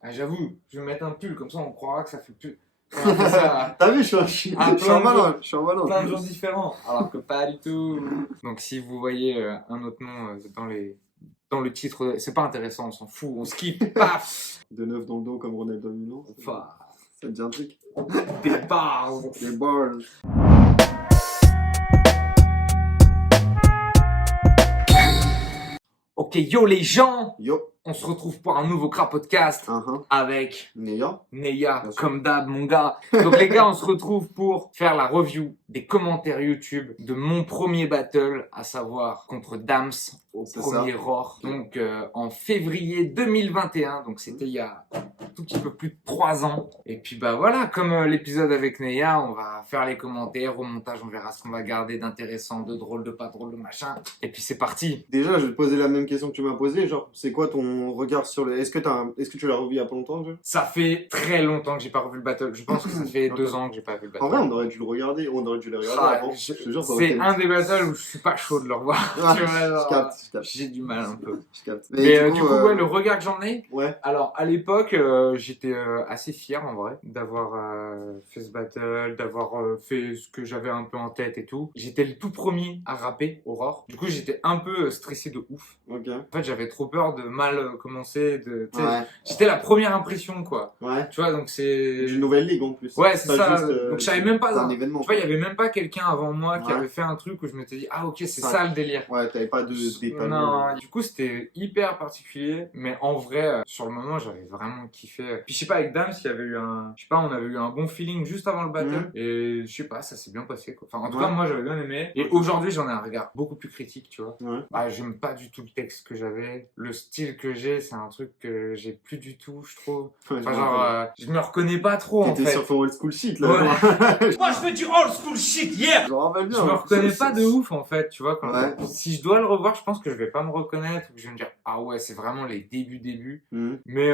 Ah, j'avoue, je vais mettre un pull, comme ça on croira que ça fait pull. On fait ça T'as vu, je suis en malin, je suis en malin. plein de jours différents, alors que pas du tout. Donc si vous voyez un autre nom dans le titre, c'est pas intéressant, on s'en fout, on skip, paf. De neuf dans le dos comme Ronaldo Milan. Enfin, Ça te dit un truc? des bars. Les balls. Ok, yo les gens, Yo. on se retrouve pour un nouveau Crap Podcast avec Neya. Neya, Bien sûr. comme d'hab, mon gars. Donc les gars, on se retrouve pour faire la review des commentaires YouTube de mon premier battle, à savoir contre Dams au C'est premier ça. Roar. Donc en février 2021, donc c'était il y a un tout petit peu plus de 3 ans. Et puis bah voilà, comme l'épisode avec Neya, on va faire les commentaires, au montage on verra ce qu'on va garder d'intéressant, de drôle, de pas drôle, de machin. Et puis c'est parti. Déjà, je vais te poser la même question que tu m'as posée. Genre, c'est quoi ton regard sur le. Est-ce que tu l'as revu il y a pas longtemps, le jeu? Ça fait très longtemps que j'ai pas revu le battle. Je pense que ça fait Ok. 2 ans que j'ai pas vu le battle. En vrai, on aurait dû le regarder. On aurait dû le regarder Ah, avant. Je te jure, ça aurait c'est été- un des battles où je suis pas chaud de le revoir. Ah, Tu vois, genre, je capte. j'ai du mal un peu. Je capte. Mais du coup, ouais, le regard que j'en ai. Ouais. Alors, à l'époque, j'étais assez fier en vrai d'avoir fait ce battle, d'avoir fait ce que j'avais un peu en tête et tout. J'étais le tout premier à rapper Aurore. Du coup, j'étais un peu stressé de ouf. Ok. En fait, j'avais trop peur de mal commencer. Tu sais, Ouais. j'étais la première impression, quoi. Ouais. Tu vois, donc c'est. D'une nouvelle ligue en plus. Ouais, c'est Pas ça. juste, Donc, je savais même pas. c'est un événement. Tu vois, il y avait même pas quelqu'un avant moi qui Ouais. avait fait un truc où je m'étais dit, ah ok, c'est Ça- ça le délire. Ouais, t'avais pas d'étalon. Non, du coup c'était hyper particulier, mais en vrai, sur le moment j'avais vraiment kiffé. Puis je sais pas, avec Dams, il y avait eu je sais pas, on avait eu un bon feeling juste avant le battle, et je sais pas, ça s'est bien passé quoi. Enfin, en tout cas, moi j'avais bien aimé, et aujourd'hui j'en ai un regard beaucoup plus critique, tu vois. Ouais. Bah, j'aime pas du tout le texte que j'avais, le style que j'ai, c'est un truc que j'ai plus du tout, je trouve. Ouais, Enfin, genre, je me reconnais pas trop en T'étais fait. sur ton old school shit là. Ouais. Moi je veux du old school shit, yeah. Je me rappelle bien. Je me reconnais pas de ouf en fait, tu vois. Ouais. Si je dois le revoir, je pense que je vais pas me reconnaître, ou que je vais me dire ah ouais, c'est vraiment les débuts. Mais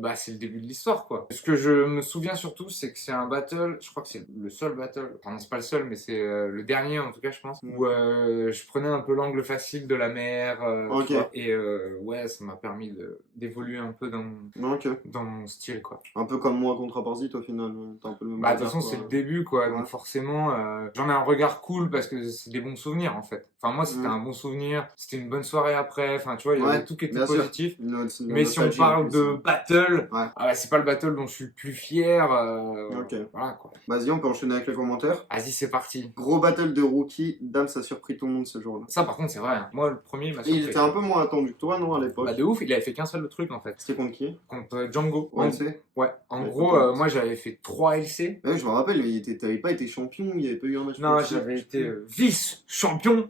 bah c'est le début de l'histoire quoi. Ce que je me souviens surtout, c'est que c'est un battle, je crois que c'est le seul battle, enfin non c'est pas le seul, mais c'est le dernier en tout cas je pense, où je prenais un peu l'angle facile de la mer, Ok. tu vois, et ouais ça m'a permis d'évoluer un peu Ok. dans mon style quoi. Un peu comme moi contre Aparzit au final. T'as un peu le même Bah de toute regard, façon c'est quoi. le début quoi, Ouais. donc forcément j'en ai un regard cool parce que c'est des bons souvenirs en fait. Enfin moi c'était un bon souvenir, c'était une bonne soirée après, enfin tu vois il y avait tout qui était bien sûr. positif. Une Mais si on nostalgie, en parle plus, de battle, Ouais. ah bah, c'est pas le battle dont je suis le plus fier. Ok. Voilà quoi. Vas-y, on peut enchaîner avec les commentaires. Vas-y c'est parti. Gros battle de rookie, Dams a surpris tout le monde ce jour-là. Ça par contre c'est vrai, hein. Moi le premier il m'a Et surpris. il était un peu moins attendu que toi, non, à l'époque? Bah de ouf, il avait fait qu'un seul truc en fait. C'était contre qui? Contre Django. ONC? Ouais, en Ouais, gros contre moi j'avais fait 3 LC. Ouais, je me rappelle, mais t'avais pas été champion, il y avait pas eu un match. Non, contre qui? j'avais été vice-champion.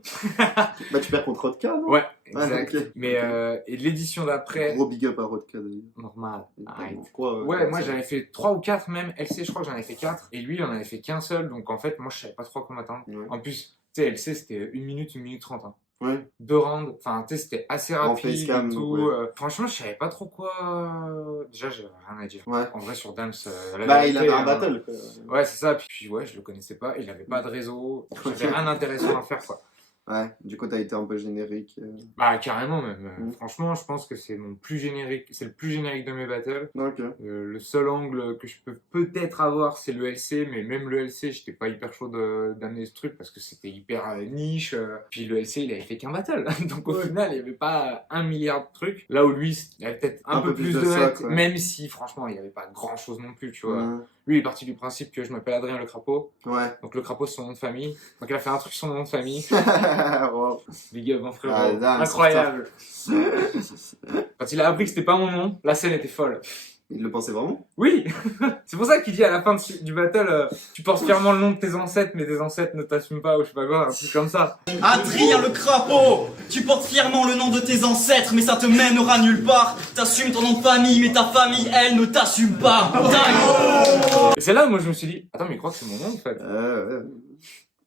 Bah, tu perds contre Rodka, non? Ouais, exact. ok. Mais et l'édition d'après, Gros big up à Rodka d'ailleurs. normal. Arrête. Pourquoi, Ouais, moi j'avais fait 3 ou 4 même. LC, je crois que j'en avais fait 4. Et lui, il en avait fait qu'un seul. Donc en fait, moi je savais pas trop comment m'attendre. Ouais. En plus, tu sais, LC c'était 1 minute, 1 minute 30. Hein. Ouais. 2 rounds. Enfin, tu sais, c'était assez rapide facecam, et tout. donc, ouais. Franchement, je savais pas trop quoi. Déjà, j'avais rien à dire. Ouais. En vrai, sur Dams, la Bah, vérité, il avait un battle, quoi. Ouais, c'est ça. Puis ouais, je le connaissais pas. Il avait pas de réseau. J'avais rien d'intéressant à faire, quoi. Ouais, du coup, t'as été un peu générique. Bah carrément même. Franchement, je pense que c'est mon plus générique, c'est le plus générique de mes battles. Ok. Le seul angle que je peux peut-être avoir, c'est le LC, mais même le LC, j'étais pas hyper chaud d'amener ce truc parce que c'était hyper niche. Puis le LC, il avait fait qu'un battle, donc au final, il y avait pas 1 milliard de trucs. Là où lui, il y avait peut-être un peu plus de sac, net, même si franchement, il y avait pas grand chose non plus, tu vois. Lui, il est parti du principe que je m'appelle Adrien Le Crapaud. Ouais. Donc le Crapaud, c'est son nom de famille. Donc il a fait un truc sur son nom de famille. Wow. Big up, mon frérot. Ah, damn, incroyable. Quand il a appris que c'était pas mon nom, la scène était folle. Il le pensait vraiment? Oui. C'est pour ça qu'il dit à la fin du battle, tu portes fièrement le nom de tes ancêtres, mais tes ancêtres ne t'assument pas, ou je sais pas quoi, un truc comme ça. Adrien le crapaud, tu portes fièrement le nom de tes ancêtres, mais ça te mènera nulle part. T'assumes ton nom de famille, mais ta famille, elle, ne t'assume pas. Dingue. Et c'est là où moi je me suis dit, attends, mais il croit que c'est mon nom en fait. Ouais.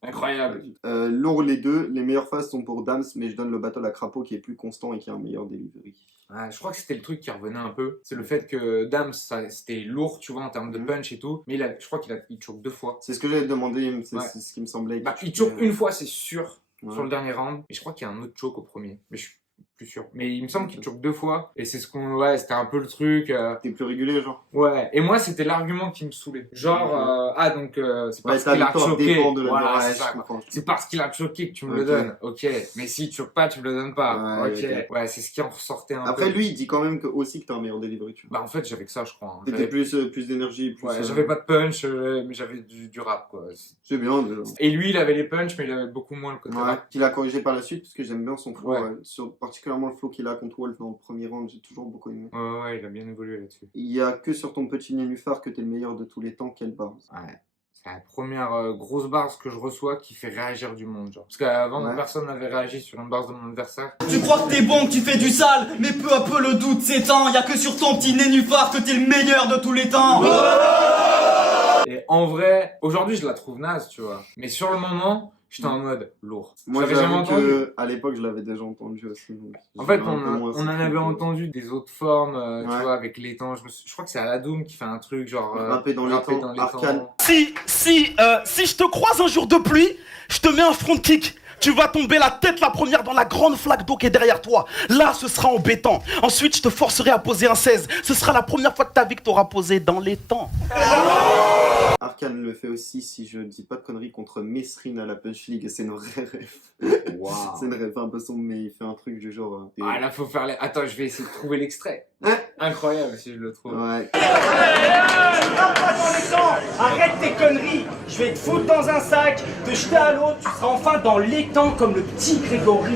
Incroyable. Lourd les deux, les meilleures phases sont pour Dams, mais je donne le battle à Crapaud qui est plus constant et qui a un meilleur delivery. Ouais, je crois que c'était le truc qui revenait un peu. C'est le fait que Dams, c'était lourd, tu vois, en termes de punch et tout. Mais je crois qu'il choke 2 fois. C'est ce que j'allais te demander, c'est Ouais. ce qui me semblait. Bah, il choke une fois, c'est sûr, Ouais. sur le dernier round. Et je crois qu'il y a un autre choke au premier. Mais je suis plus sûr. Mais il me semble qu'il choke 2 fois. Et c'est ouais, c'était un peu le truc. T'es plus régulier, genre. Ouais. Et moi, c'était l'argument qui me saoulait. Genre, donc, c'est parce Ouais, qu'il a choqué. Voilà, ouais, c'est ça, quoi. C'est parce qu'il a choqué que tu me le donnes. Ok. Mais s'il choque pas, tu me le donnes pas. Ouais, ok. Ouais, c'est ce qui en ressortait un peu. Après, lui, il dit quand même aussi que t'as un meilleur delivery, tu vois. Bah, en fait, j'avais que ça, je crois. Hein. T'étais plus d'énergie, plus. Ouais, j'avais pas de punch, mais j'avais du rap, quoi. C'est bien, déjà. Et lui, il avait les punch, mais il avait beaucoup moins le côté Ouais, rap. qu'il a corrigé par la suite, parce que j'aime bien son flow. Ouais. Particulièrement le flow qu'il a contre Wolf dans le premier round, j'ai toujours beaucoup aimé. Ouais, il a bien évolué là-dessus. Il y a que sur ton petit nénuphar que t'es le meilleur de tous les temps, quelle base. Ouais. C'est la première grosse barre que je reçois qui fait réagir du monde, genre. Parce qu'avant, personne n'avait réagi sur une barre de mon adversaire. Tu crois que t'es bon, que tu fais du sale, mais peu à peu le doute s'étend. Y'a que sur ton petit nénuphar que t'es le meilleur de tous les temps. Et en vrai, aujourd'hui, je la trouve naze, tu vois. Mais sur le moment, j'étais en mode lourd. Moi, j'avais jamais entendu. À l'époque, je l'avais déjà entendu aussi. En fait, on en avait entendu des autres formes, tu vois, avec l'étang. Je crois que c'est Aladoum qui fait un truc genre. Rapper dans l'étang, Arcane. Si je te croise un jour de pluie, je te mets un front kick. Tu vas tomber la tête la première dans la grande flaque d'eau qui est derrière toi. Là, ce sera embêtant. Ensuite, je te forcerai à poser un 16. Ce sera la première fois de ta vie que t'auras posé dans les temps. Arcane le fait aussi, si je dis pas de conneries, contre Mesrine à la Punch League. C'est une vraie rêve. Wow. C'est une rêve un peu sombre, mais il fait un truc du genre. Ah là, faut faire les. Attends, je vais essayer de trouver l'extrait. Incroyable si je le trouve. Ouais. Arrête tes conneries. Je vais te foutre dans un sac, te jeter à l'eau, tu seras enfin dans l'étang comme le petit Grégory.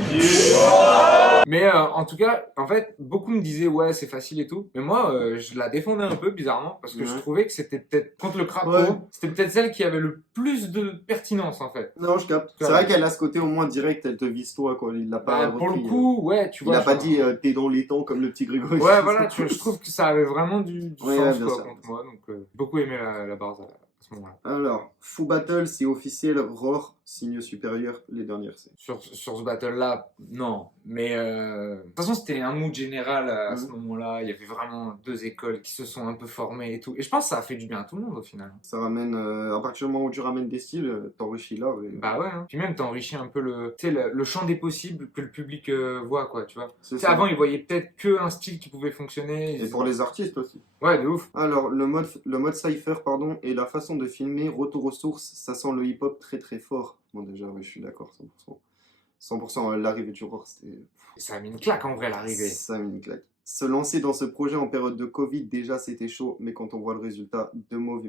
Mais en tout cas, en fait, beaucoup me disaient ouais c'est facile et tout. Mais moi, je la défendais un peu bizarrement parce que je trouvais que c'était peut-être contre le crapaud, c'était peut-être celle qui avait le plus de pertinence en fait. Non, je capte. C'est vrai qu'elle a ce côté au moins direct, elle te vise toi quoi. Il l'a pas. Pour le coup, ouais, tu vois. Il a pas dit t'es dans les temps comme le petit Grégory. Ouais, voilà, je trouve que ça avait vraiment du sens bien quoi, sûr. contre moi. Donc, beaucoup aimé la barre à ce moment-là. Alors, Foo Battle, c'est officiel, Roar, signe supérieur, les dernières c'est. Sur ce battle-là, non. Mais de toute façon, c'était un mood général à ce moment-là. Il y avait vraiment 2 écoles qui se sont un peu formées et tout. Et je pense que ça a fait du bien à tout le monde au final. Ça ramène, à partir du moment où tu ramènes des styles, t'enrichis l'art. Et... Bah ouais, hein. Puis même t'enrichis un peu le champ des possibles que le public voit, quoi, tu vois. Avant, ils voyaient peut-être qu'un style qui pouvait fonctionner. Et pour les artistes aussi. Ouais, de ouf. Alors, le mode cypher, pardon, et la façon de filmer, retour aux sources, ça sent le hip-hop très très fort. Bon, déjà, oui, je suis d'accord, 100%. 100%, l'arrivée du Roar, c'était... Ça a mis une claque en vrai, l'arrivée. Ça a mis une claque. Se lancer dans ce projet en période de Covid, déjà c'était chaud, mais quand on voit le résultat, deux mots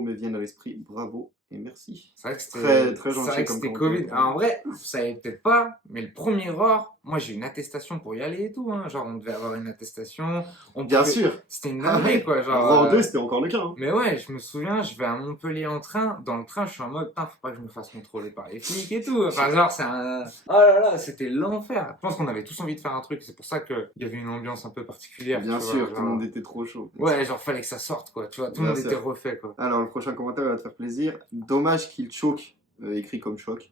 me viennent à l'esprit, bravo et merci. C'est vrai que c'était très gentil. C'est vrai que c'était Covid. Alors, en vrai, vous savez peut-être pas, mais le premier Roar, moi j'ai une attestation pour y aller et tout. Hein. Genre, on devait avoir une attestation. Bien sûr. C'était une dinguerie quoi. Genre, Roar 2, c'était encore le cas. Hein. Mais ouais, je me souviens, je vais à Montpellier en train. Dans le train, je suis en mode, putain, faut pas que je me fasse contrôler par les flics et tout. Enfin, genre, c'est un. Oh là là, c'était l'enfer. Je pense qu'on avait tous envie de faire un truc. C'est pour ça qu'il y avait une ambiance un peu particulière. Bien sûr, vois, tout le monde était trop chaud. Ouais, genre, fallait que ça sorte quoi. Tu vois, tout le monde était refait quoi. Alors, le prochain commentaire va te faire plaisir. Dommage qu'il choque, écrit comme choc.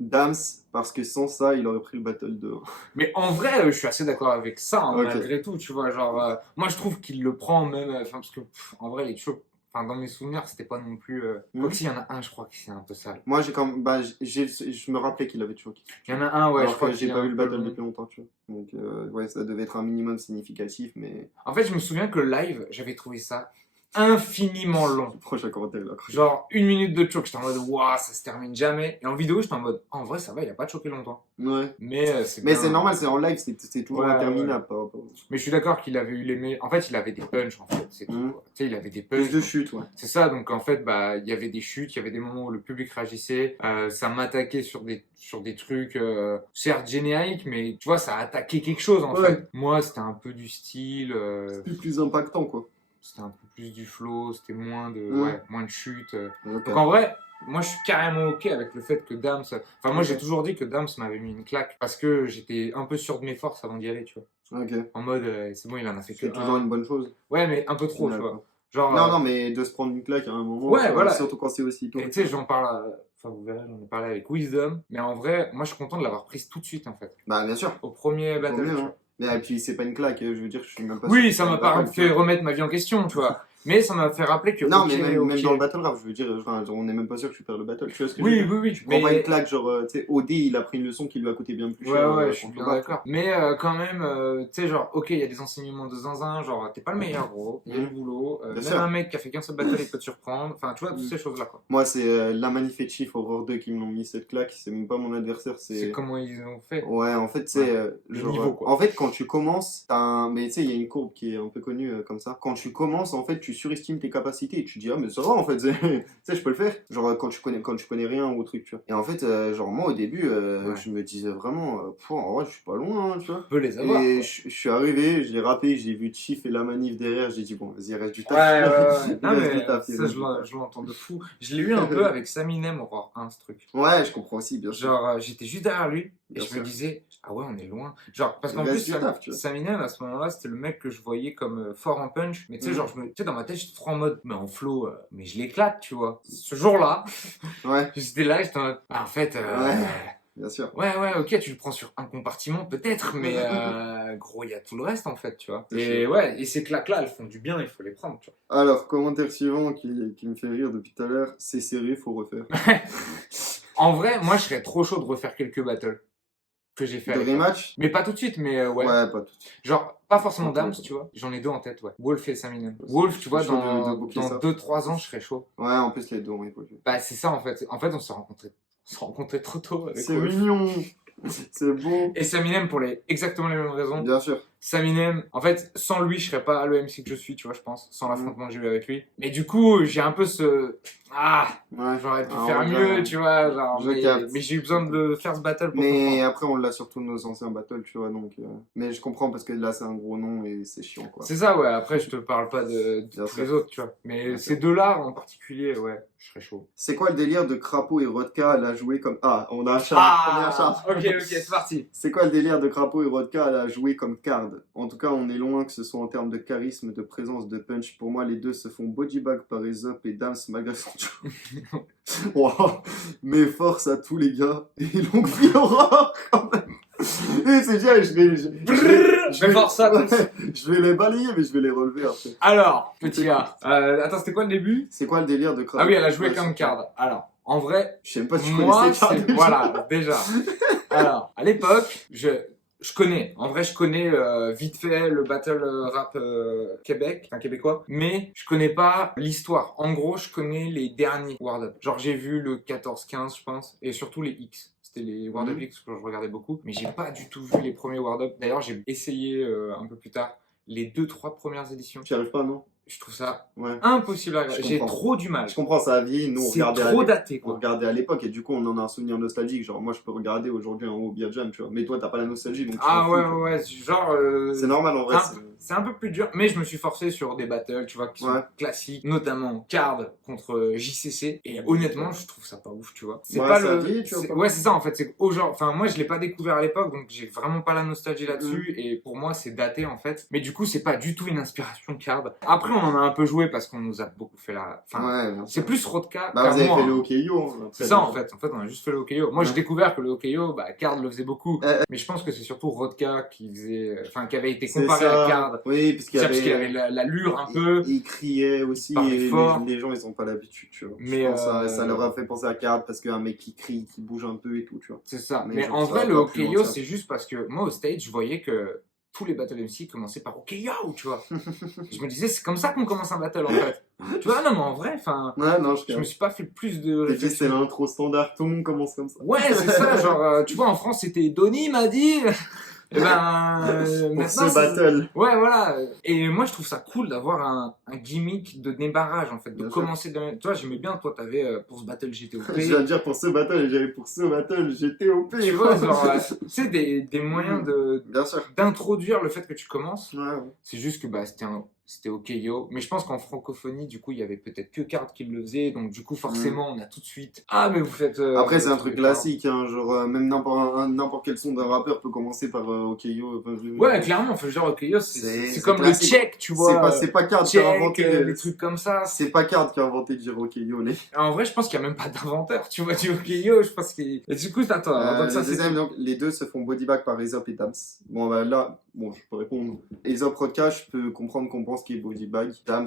Dams, parce que sans ça, il aurait pris le Battle 2. Mais en vrai, je suis assez d'accord avec ça, hein, malgré tout, tu vois, genre, moi je trouve qu'il le prend même, parce que, en vrai, les chocs, dans mes souvenirs, c'était pas non plus, donc s'il y en a un, je crois que c'est un peu sale. Moi, je me rappelais qu'il avait choqué. Il y en a un, ouais, alors je crois que j'ai pas vu le Battle depuis longtemps, tu vois. Donc, ouais, ça devait être un minimum significatif, mais... En fait, je me souviens que le live, j'avais trouvé ça infiniment long. Le prochain commentaire là. Genre 1 minute de choke, j'étais en mode waouh, ça se termine jamais. Et en vidéo, j'étais en mode en vrai, ça va, il a pas choqué longtemps. Ouais. Mais c'est normal, c'est en live, c'est toujours interminable. Ouais. Mais je suis d'accord qu'il avait eu les En fait, il avait des punchs en fait, c'est tout. Tu sais, il avait des punchs. Plus de chutes, ouais. C'est ça, donc en fait, bah, il y avait des chutes, il y avait des moments où le public réagissait, ça m'attaquait sur des trucs, certes génériques, mais tu vois, ça a attaqué quelque chose en fait. Moi, c'était un peu du style. C'était plus impactant, quoi. C'était un peu plus du flow, c'était moins de chute. Okay. Donc en vrai, moi je suis carrément ok avec le fait que Dams... Enfin moi j'ai toujours dit que Dams m'avait mis une claque parce que j'étais un peu sûr de mes forces avant d'y aller, tu vois. Ok. En mode, c'est bon, il en a fait que c'est toujours une bonne chose. Ouais, mais un peu trop, tu vois. Genre, non, mais de se prendre une claque à un moment, voilà. surtout quand c'est aussi tôt. Et tu sais, j'en parle... Enfin, vous verrez, j'en ai parlé avec Wisdom. Mais en vrai, moi je suis content de l'avoir prise tout de suite, en fait. Bah bien sûr. Au premier battle, tu vois. Et puis c'est pas une claque, je veux dire, je suis même pas... Oui, ça m'a pas fait remettre ma vie en question, tu vois. Mais ça m'a fait rappeler que. Non, ok, mais même, ok. même dans le battle rap, je veux dire, enfin, on n'est même pas sûr que tu perds le battle. Tu vois ce que je veux Oui, dire? oui, oui. Tu prends pas une claque, genre, tu sais, OD, il a pris une leçon qui lui a coûté bien plus Ouais, cher. ouais, je suis contre bien Bart. d'accord. Mais quand même, tu sais, genre, ok, il y a des enseignements de zinzin, genre, t'es pas le meilleur, gros, il y a du boulot. Bien Même sûr. un mec qui a fait qu'un seul battle, il peut te surprendre. Enfin, tu vois, toutes ces choses-là, quoi. Moi, c'est la Manif et Chief Horror 2 qui me l'ont mis cette claque. C'est même pas mon adversaire, C'est comment ils ont fait. Ouais, en fait, c'est le genre. niveau, quoi. En fait, quand tu commences, mais tu sais, il y a une courbe qui est un peu connue comme ça. Quand tu commences, en fait, tu surestimes tes capacités. Et tu te dis, ah, mais ça va, en fait, tu sais, je peux le faire. Genre, quand tu connais rien au truc, tu vois. Et en fait, genre, moi, au début, je me disais vraiment, en vrai, je suis pas loin, hein, tu vois. On peut les avoir. Et Quoi. je suis arrivé, j'ai rappé, j'ai vu Chief et la Manif derrière. J'ai dit, bon, vas-y, il reste du taf. Ouais, ouais, ouais. Il Non, reste mais du taf, il ça, reste du taf. je l'entends de fou. Je l'ai eu un peu avec Saminem Aurore 1, ce truc. Ouais, je comprends aussi, bien sûr. Genre, j'étais juste derrière lui et Bien je sûr. me disais, ah ouais, on est loin. Genre, parce Il qu'en reste plus, du taf, tu vois. Saminem, à ce moment-là, c'était le mec que je voyais comme fort en punch. Mais tu sais, genre, tu sais, dans ma tête, j'étais trop en mode, mais en flow, mais je l'éclate, tu vois. Ce jour-là, Ouais, j'étais là, j'étais en mode, ah, en fait, bien sûr. ouais, ok, tu le prends sur un compartiment, peut-être, mais gros, il y a tout le reste, en fait, tu vois. C'est Et sûr. ouais, et ces claques-là, elles font du bien, il faut les prendre, tu vois. Alors, commentaire suivant qui me fait rire depuis tout à l'heure, c'est serré, faut refaire. En vrai, moi, je serais trop chaud de refaire quelques battles que j'ai fait à De l'époque. rematch? Mais pas tout de suite, mais ouais. Ouais, pas tout de suite. Genre, pas forcément Ok. Dams, tu vois. J'en ai deux en tête, ouais. Wolf et Saminem. Wolf, tu vois, Je suis chaud de dans boucler ça. 2-3 ans, je serais chaud. Ouais, en plus, les deux ont évolué. Bah, c'est ça, en fait. En fait, on s'est rencontrés trop tôt avec C'est Wolf. mignon! C'est beau! Et Saminem pour exactement les mêmes raisons. Bien sûr. Saminem, en fait, sans lui, je serais pas le MC que je suis, tu vois, je pense. Sans l'affrontement que j'ai eu avec lui. Mais du coup, j'ai un peu ce. Ah! Ouais. J'aurais pu Ah, faire ouais, mieux, tu vois. Genre, je capte. mais j'ai eu besoin de faire ce battle pour Mais comprendre. après, on l'a surtout de nos anciens battles, tu vois, donc... Mais je comprends parce que là, c'est un gros nom et c'est chiant, quoi. C'est ça, ouais. Après, je te parle pas de Bien tous sûr. les autres, tu vois. Mais Bien ces sûr. deux-là, en particulier, ouais, je serais chaud. C'est quoi le délire de Crapaud et Rodka à la jouer comme... Ah, on a un chat, on a un chat. ok, c'est parti. C'est quoi le délire de Crapaud et Rodka à la jouer comme card? En tout cas, on est loin que ce soit en termes de charisme, de présence, de punch. Pour moi, les deux se font bodybag par Aesop et Dams malgré son jeu. Wow. Mais force à tous les gars. Et longue vie Aurore, quand même. Et c'est bien, Je vais voir ça. je vais les balayer, mais je vais les relever après. Alors, petit A. Attends, c'était quoi le début? C'est quoi le délire de Crapaud? Ah oui, elle a joué Ouais, comme c'est- card. Alors, en vrai, Je sais même pas si tu moi, connaissais Card. c'est... Voilà, déjà. Alors, à l'époque, je connais. En vrai, je connais vite fait le battle rap Québec, enfin québécois, mais je connais pas l'histoire. En gros, je connais les derniers Word Up. Genre, j'ai vu le 14-15, je pense, et surtout les X. C'était les Word Up X que je regardais beaucoup, mais j'ai pas du tout vu les premiers Word Up. D'ailleurs, j'ai essayé un peu plus tard les 2-3 premières éditions. Tu y arrives pas, non? Je trouve ça Ouais. impossible à regarder. Je J'ai comprends. trop du mal. Je comprends, ça a vieilli. Nous, on C'est regardait trop à daté, on quoi. regardait à l'époque et du coup, on en a un souvenir nostalgique. Genre, moi, je peux regarder aujourd'hui un Obia Jam, tu vois. Mais toi, t'as pas la nostalgie, donc tu Ah t'en ouais, fous, tu vois. ouais, genre... C'est normal en vrai. C'est un peu plus dur, mais je me suis forcé sur des battles, tu vois, qui sont Ouais. classiques, notamment Card contre JCC. Et honnêtement, je trouve ça pas ouf, tu vois. C'est Ouais, pas ça le. vieillit, tu vois, c'est- pas Ouais, c'est ça en fait. C'est aujourd'hui. Enfin, moi, je l'ai pas découvert à l'époque, donc j'ai vraiment pas la nostalgie là-dessus. Et pour moi, c'est daté en fait. Mais du coup, c'est pas du tout une inspiration Card. Après, on en a un peu joué parce qu'on nous a beaucoup fait la. Enfin, Ouais, bien sûr. c'est plus Rodka. Bah, vous avez moi, fait le hein. Hokeyo. Hein, C'est ça en fait. En fait, on a juste fait le Hokeyo. Moi, Ouais. j'ai découvert que le Hokeyo, bah, Card le faisait beaucoup. Euh, Mais je pense que c'est surtout Rodka qui faisait. Enfin, qui avait été C'est comparé ça. à Card. Oui, parce qu'il y Parce qu'il avait avait. l'allure un peu. Il criait aussi Il parlait et fort. les gens ils ont pas l'habitude, tu vois. Mais, Je pense que ça leur a fait penser à Card parce qu'un mec qui crie, qui bouge un peu et tout, tu vois. C'est ça. Mais Mais genre, en ça vrai, va le pas plus loin Hokeyo, que ça. c'est juste parce que moi, au stage, je voyais que tous les battle MC commençaient par Hokeyo, tu vois. Je me disais, c'est comme ça qu'on commence un battle, en fait. Tu vois, non, mais en vrai, enfin, Ouais, non, je me suis pas fait plus de T'es dit, c'est réflexion. l'intro standard, tout le monde commence comme ça. Ouais, c'est ça, genre, tu vois, en France, c'était Donny m'a dit. Et ben, Pour maintenant, ce battle. Ouais, voilà. Et moi, je trouve ça cool d'avoir un gimmick de débarrage, en fait, de Bien sûr. commencer de... Tu vois, j'aimais bien, toi, t'avais, pour ce battle GTOP. Je viens de dire pour ce battle et j'avais pour ce battle, j'étais OP. Tu vois, genre, tu sais, des moyens Bien sûr. d'introduire le fait que tu commences. Ouais, ouais. C'est juste que bah, c'était Hokeyo. Mais je pense qu'en francophonie, du coup, il y avait peut-être que Card qui le faisait. Donc, du coup, forcément, on a tout de suite. Ah, mais vous faites. Après, c'est un votre truc effort. classique, hein, genre même n'importe quel son d'un rappeur peut commencer par Hokeyo. Ouais, clairement, enfin, genre, Hokeyo, c'est C'est comme classique. le check, tu vois. C'est pas Card qui a check, inventé les trucs comme ça. C'est pas Card qui a inventé de dire Hokeyo. En vrai, je pense qu'il n'y a même pas d'inventeur, tu vois, du Hokeyo. Je pense qu'il. Et du coup, attends, donc ça, le c'est. deuxième, donc, les deux se font bodybag par Aesop et Dams. Bon, bah là, bon, je peux répondre. Aesop Rodka, je peux comprendre qu'on pense pense qu'il y ait body bag. Dams,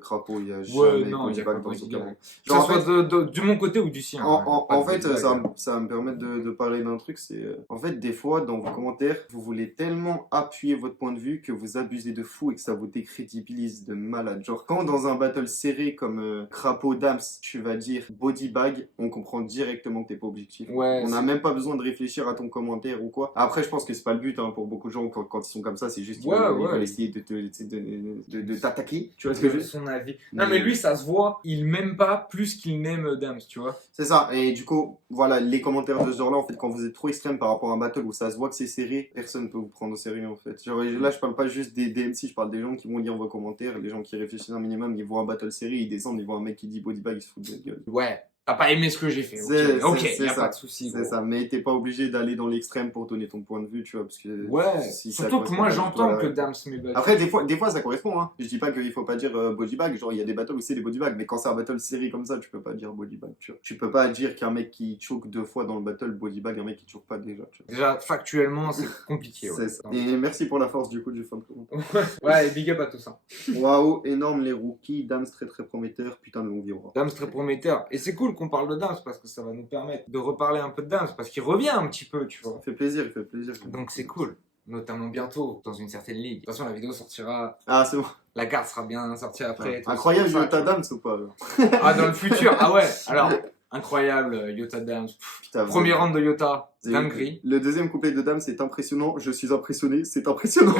Crapaud, il y a Ouais, jamais non, il body y a pas bag dans body ce bag. cas. Que ça Genre, en soit fait, du mon côté ou du sien. en pas de fait, body bag. ça va me permettre de parler d'un truc, c'est... en fait, des fois, dans vos commentaires, vous voulez tellement appuyer votre point de vue que vous abusez de fou et que ça vous décrédibilise de malade. Genre, quand dans un battle serré comme Crapaud, Dams, tu vas dire body bag, on comprend directement que t'es pas objectif. Ouais, On n'a c'est- même pas besoin de réfléchir à ton commentaire ou quoi. Après, je pense que c'est pas le but, hein, pour beaucoup de gens, quand ils sont comme ça, c'est juste qu'ils Ouais, veulent, ils ouais. veulent essayer de t'attaquer. Tu vois ce que je veux dire? son avis. Non, mais lui, ça se voit, il m'aime pas plus qu'il n'aime Dams, tu vois. C'est ça, et du coup, voilà, les commentaires de ce genre-là, en fait, quand vous êtes trop extrême par rapport à un battle où ça se voit que c'est serré, personne ne peut vous prendre au sérieux, en fait. Genre, là, je parle pas juste des MC, je parle des gens qui vont lire vos commentaires, les gens qui réfléchissent un minimum, ils voient un battle serré, ils descendent, ils voient un mec qui dit body bag, ils se foutent de la gueule. Ouais, t'as pas aimé ce que j'ai fait. C'est- Ok, c'est y a ça. pas de souci. C'est ça, mais t'es pas obligé d'aller dans l'extrême pour donner ton point de vue, tu vois, parce que... Ouais, si ça surtout que correspond moi pas du tout à j'entends la que règle. Dams m'est battu. Après, des fois, ça correspond, hein. Je dis pas qu'il faut pas dire body bag, genre, il y a des battles où c'est des body bags, mais quand c'est un battle serré comme ça, tu peux pas dire body bag, tu vois. Tu peux pas dire qu'un mec qui choke 2 fois dans le battle, body bag, un mec qui choke pas déjà, tu vois. Déjà, factuellement, c'est compliqué. C'est ça. Et merci pour la force, du coup, du fan commentaire. Ouais, et big up à tout ça. Waouh, énorme les rookies, Dams très très prometteur, putain de long vie au revoir. Dams très prometteur. Et c'est cool qu'on parle de Dams parce que ça va nous permettre de reparler un peu de Dams parce qu'il revient un petit peu, tu vois. Il fait plaisir, il fait plaisir. Donc c'est cool. Notamment bientôt dans une certaine ligue. De toute façon, la vidéo sortira. Ah, c'est bon. La carte sera bien sortie après. tout Incroyable, ça, Yota tu vois. Dams ou pas alors? Ah, dans le futur. Ah ouais. Alors, incroyable, Yota Dams. Putain, Premier vraiment. round de Yota. C'est- Dinguerie. Le deuxième couplet de Dams c'est impressionnant, je suis impressionné, c'est impressionnant.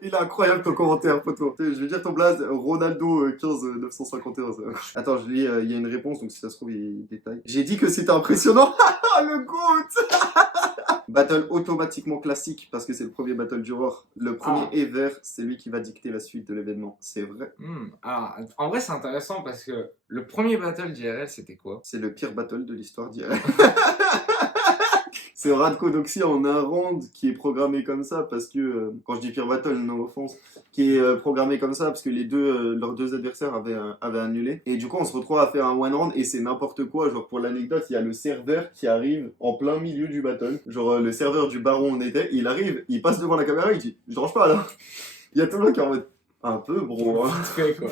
Il est incroyable ton commentaire, poteau. Je vais dire ton blaze, Ronaldo 15 951. Attends, je lis, il y a une réponse, donc si ça se trouve, il détaille. J'ai dit que c'était impressionnant. Le GOAT. Battle automatiquement classique, parce que c'est le premier battle du Roar. Le premier ever, c'est lui qui va dicter la suite de l'événement. C'est vrai. Alors, en vrai, c'est intéressant parce que le premier battle d'IRL, c'était quoi? C'est le pire battle de l'histoire d'IRL. C'est Radko Doxy en un round qui est programmé comme ça parce que, quand je dis pire battle, no offense, qui est programmé comme ça parce que leurs deux adversaires avaient annulé. Et du coup, on se retrouve à faire un one round et c'est n'importe quoi. Genre, pour l'anecdote, il y a le serveur qui arrive en plein milieu du battle. Genre, le serveur du baron on était, il arrive, il passe devant la caméra, il dit, je dérange pas là. Il y a tout le monde qui est en mode, un peu, bro. Hein. Vite fait, quoi.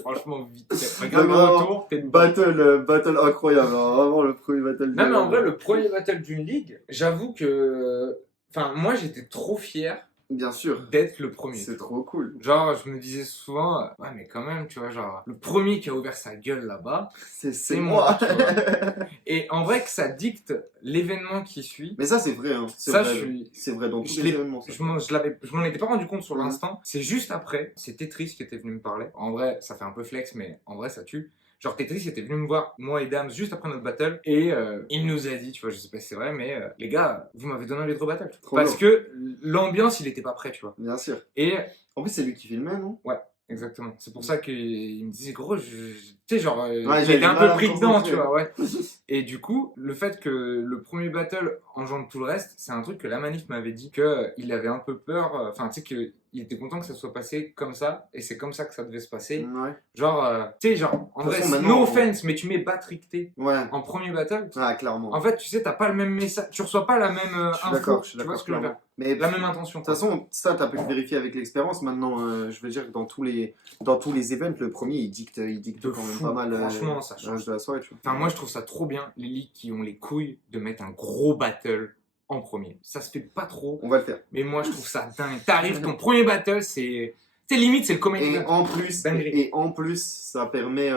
Franchement, vite fait. Regarde-moi Vraiment, autour, t'es une Battle incroyable. Alors, vraiment, le premier battle. Non, mais en vrai, le premier battle d'une ligue, j'avoue que. Enfin, moi, j'étais trop fier Bien sûr. d'être le premier. C'est trop cool. Genre, je me disais souvent, ouais, mais quand même, tu vois, genre, le premier qui a ouvert sa gueule là-bas, C'est moi. moi. tu vois. Et en vrai, que ça dicte l'événement qui suit. Mais ça, c'est vrai. Hein. C'est Ça, vrai. je suis. C'est vrai dans tous Je les l'ai- événements. ça. je m'en étais pas rendu compte sur Mhm. l'instant. C'est juste après, c'est Tetris qui était venu me parler. En vrai, ça fait un peu flex, mais en vrai, ça tue. Genre Tetris était venu me voir, moi et Dams, juste après notre battle, et il nous a dit, tu vois, je sais pas si c'est vrai, mais les gars, vous m'avez donné envie de rebattle. Trop Parce lourd. que l'ambiance, il était pas prêt, tu vois. Bien sûr. Et En plus, c'est lui qui filmait, non? exactement, c'est pour ça qu'il me disait, gros, tu sais, genre, Ouais, il j'avais était un mal peu à me pris dedans, concentrer. tu vois, ouais. Et du coup, le fait que le premier battle engendre tout le reste, c'est un truc que la manif m'avait dit qu'il avait un peu peur, enfin, tu sais, qu'il était content que ça soit passé comme ça, et c'est comme ça que ça devait se passer. Ouais. Genre, tu sais, genre, en De toute vrai, façon, no maintenant, offense, mais tu mets Batrick T Ouais. en premier battle. Ah, clairement. En fait, tu sais, t'as pas le même message, tu reçois pas la même Je suis info, d'accord, je suis tu vois d'accord. ce que je veux dire. clairement. Mais La même intention. de toute façon, ça, t'as pu le vérifier avec l'expérience. Maintenant, je veux dire que dans tous les events, le premier, il dicte De quand même fou, pas mal franchement, ça le change. reste de la soirée, tu vois. Enfin, moi, je trouve ça trop bien, les ligues qui ont les couilles de mettre un gros battle en premier. Ça se fait pas trop, On va le faire. mais moi, je trouve ça dingue. T'arrives, ton premier battle, c'est limite, c'est le comédie. Et Dinguerie. en plus, ça permet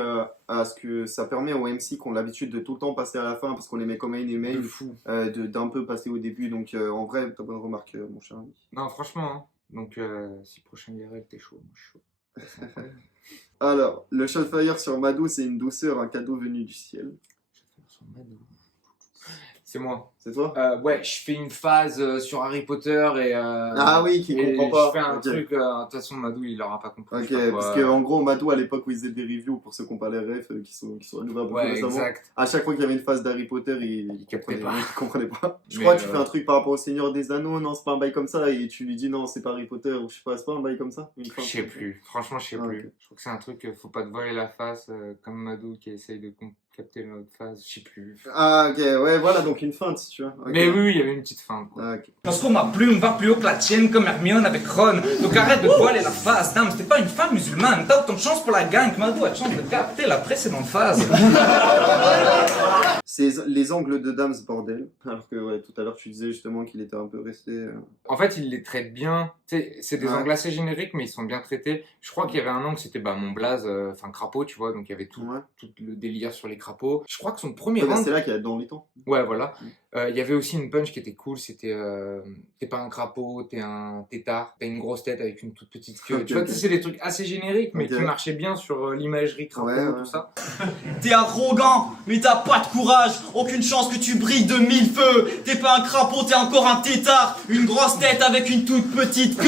ça permet aux MC qui ont l'habitude de tout le temps passer à la fin parce qu'on les met comme main et main, De fou. d'un peu passer au début. Donc, en vrai, t'as bonne remarque, mon cher ami. Non, franchement, hein. Donc, si prochain IRL, t'es chaud, moi, je suis chaud. C'est incroyable. Alors, le Shotfire sur Madou, c'est une douceur, un cadeau venu du ciel. C'est moi. C'est toi? Ouais, je fais une phase sur Harry Potter et. Ah oui, qui et comprend pas. Je fais un Ok. truc. De toute façon, Madou, il aura pas compris. Ok, je sais pas parce quoi. que en gros, Madou, à l'époque où ils faisaient des reviews, pour ceux qui n'ont pas les refs, qui sont renouvelés un peu Ouais, récemment, exact. à chaque fois qu'il y avait une phase d'Harry Potter, il captait pas. il comprenait pas. Je Mais, crois que tu fais un truc par rapport au Seigneur des Anneaux, non, c'est pas un bail comme ça, et tu lui dis non, c'est pas Harry Potter, ou je sais pas, c'est pas un bail comme ça. Je sais plus. Franchement, je sais Ah, plus. ok. Je trouve que c'est un truc, faut pas te voiler la face, comme Madou qui essaye de capté l'autre phase, je sais plus. Ah, ok, ouais, voilà, donc une feinte, tu vois. Okay. Mais oui, il y avait une petite feinte, quoi. Ah, okay. Parce que ma plume va plus haut que la tienne comme Hermione avec Ron. Donc arrête de voiler la face, dame, c'était pas une femme musulmane. T'as autant de chance pour la gang que Mado a de chance de capter la précédente phase. C'est les angles de Dams, bordel. Alors que, ouais, tout à l'heure, tu disais justement qu'il était un peu resté... En fait, il les traite bien. C'est des Ouais. angles assez génériques, mais ils sont bien traités. Je crois qu'il y avait un angle, c'était mon blaze, enfin crapaud, tu vois, donc il y avait tout le délire sur les crapauds. Je crois que son premier round... C'est là qu'il y a dans les temps. Ouais, voilà. Il y avait aussi une punch qui était cool, c'était t'es pas un crapaud, t'es un tétard, t'as une grosse tête avec une toute petite queue. Okay, tu vois, okay. c'est des trucs assez génériques, mais Okay. qui marchaient bien sur l'imagerie crapaud, tout ça. T'es arrogant, mais t'as pas de courage. Aucune chance que tu brilles de mille feux. T'es pas un crapaud, t'es encore un tétard. Une grosse tête avec une toute petite queue.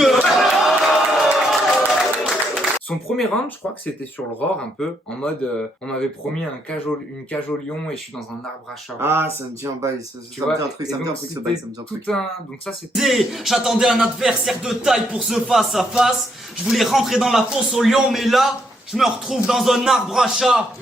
Son premier round, je crois que c'était sur le roar un peu, en mode on m'avait promis une cage au lion et je suis dans un arbre à chat. Ah, ça me dit un bail, ça me dit un truc, ça me dit un truc, ce bail, ça me dit un truc. Donc ça c'était... J'attendais un adversaire de taille pour ce face à face. Je voulais rentrer dans la fosse au lion, mais là, je me retrouve dans un arbre à chat.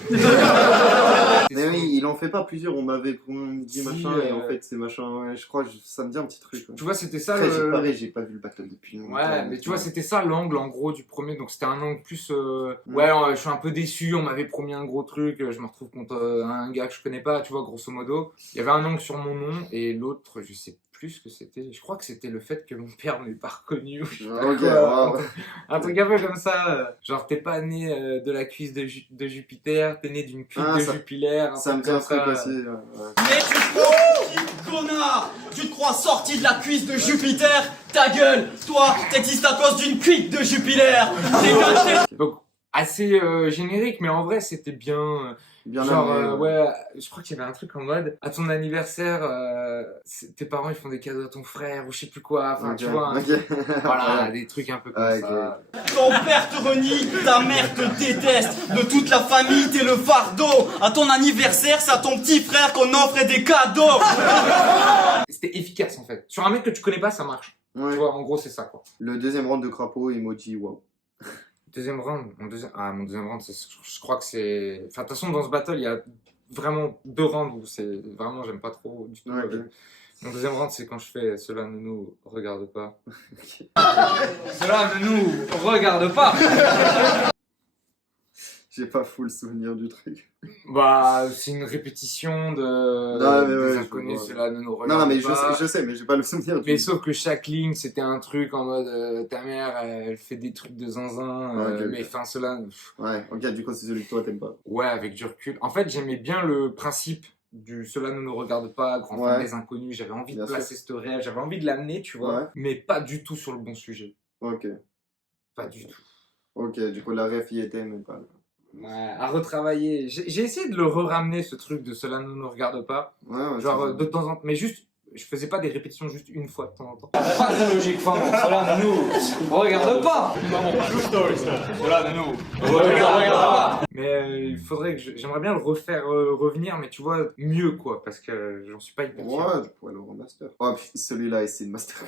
Mais oui, il en fait pas plusieurs, on m'avait dit Si, machin, et en fait c'est machin, ouais, je crois, ça me dit un petit truc. Ouais. Tu vois, c'était ça Après, j'ai pas vu le battle depuis longtemps. Ouais, mais tu vois, c'était ça l'angle en gros du premier, donc c'était un angle plus... je suis un peu déçu, on m'avait promis un gros truc, je me retrouve contre un gars que je connais pas, tu vois, grosso modo. Il y avait un angle sur mon nom, et l'autre, je sais plus ce que c'était, je crois que c'était le fait que mon père m'ait pas reconnu, ou je sais pas quoi. Un truc un peu comme ça, genre t'es pas né de la cuisse de Jupiter, t'es né d'une cuisse de Jupiter. Ça me dit un truc aussi, Mais tu te crois qui, connard? Tu te crois sorti de la cuisse de Jupiter? Ta gueule, toi, t'existes à cause d'une cuite de Jupiter. Donc assez générique, mais en vrai c'était bien... genre, ouais, je crois qu'il y avait un truc en mode, à ton anniversaire, tes parents ils font des cadeaux à ton frère, ou je sais plus quoi, enfin tu vois, voilà, des trucs un peu comme ça. Ton père te renie, ta mère te déteste, de toute la famille t'es le fardeau. À ton anniversaire, c'est à ton petit frère qu'on offre des cadeaux. C'était efficace en fait. Sur un mec que tu connais pas, ça marche. Tu vois, en gros c'est ça quoi. Le deuxième round de crapaud, emoji, wow. Deuxième round, mon deuxième round, je crois que c'est... Enfin, de toute façon, dans ce battle, il y a vraiment 2 rounds où c'est vraiment, j'aime pas trop du tout. Mon deuxième round, c'est quand je fais « Cela ne nous regarde pas ». Cela ne nous regarde pas. J'ai pas full souvenir du truc. Bah, c'est une répétition des inconnus, cela ne nous regarde pas. Non, mais je sais, mais j'ai pas le souvenir du Mais sauf que chaque ligne, c'était un truc en mode ta mère, elle fait des trucs de zinzin, mais enfin, cela... Ouais, ok, du coup, c'est celui que toi, t'aimes pas. Ouais, avec du recul. En fait, j'aimais bien le principe du cela ne nous regarde pas, grand film des inconnus, j'avais envie de placer ce réel, j'avais envie de l'amener, tu vois, mais pas du tout sur le bon sujet. Ok. Pas du tout. Ok, du coup, la ref y était, mais pas... Ouais, à retravailler. J'ai essayé de le ramener ce truc de cela ne nous regarde pas. Genre de temps en temps, mais juste, je faisais pas des répétitions juste une fois de temps en temps. Pas de logique, cela ne nous regarde pas. Cela ne nous regarde pas. Mais il faudrait que j'aimerais bien le refaire revenir, mais tu vois, mieux quoi, parce que j'en suis pas hyper fier. Ouais, tu pourrais le remaster. Oh, celui-là, c'est une masterclass.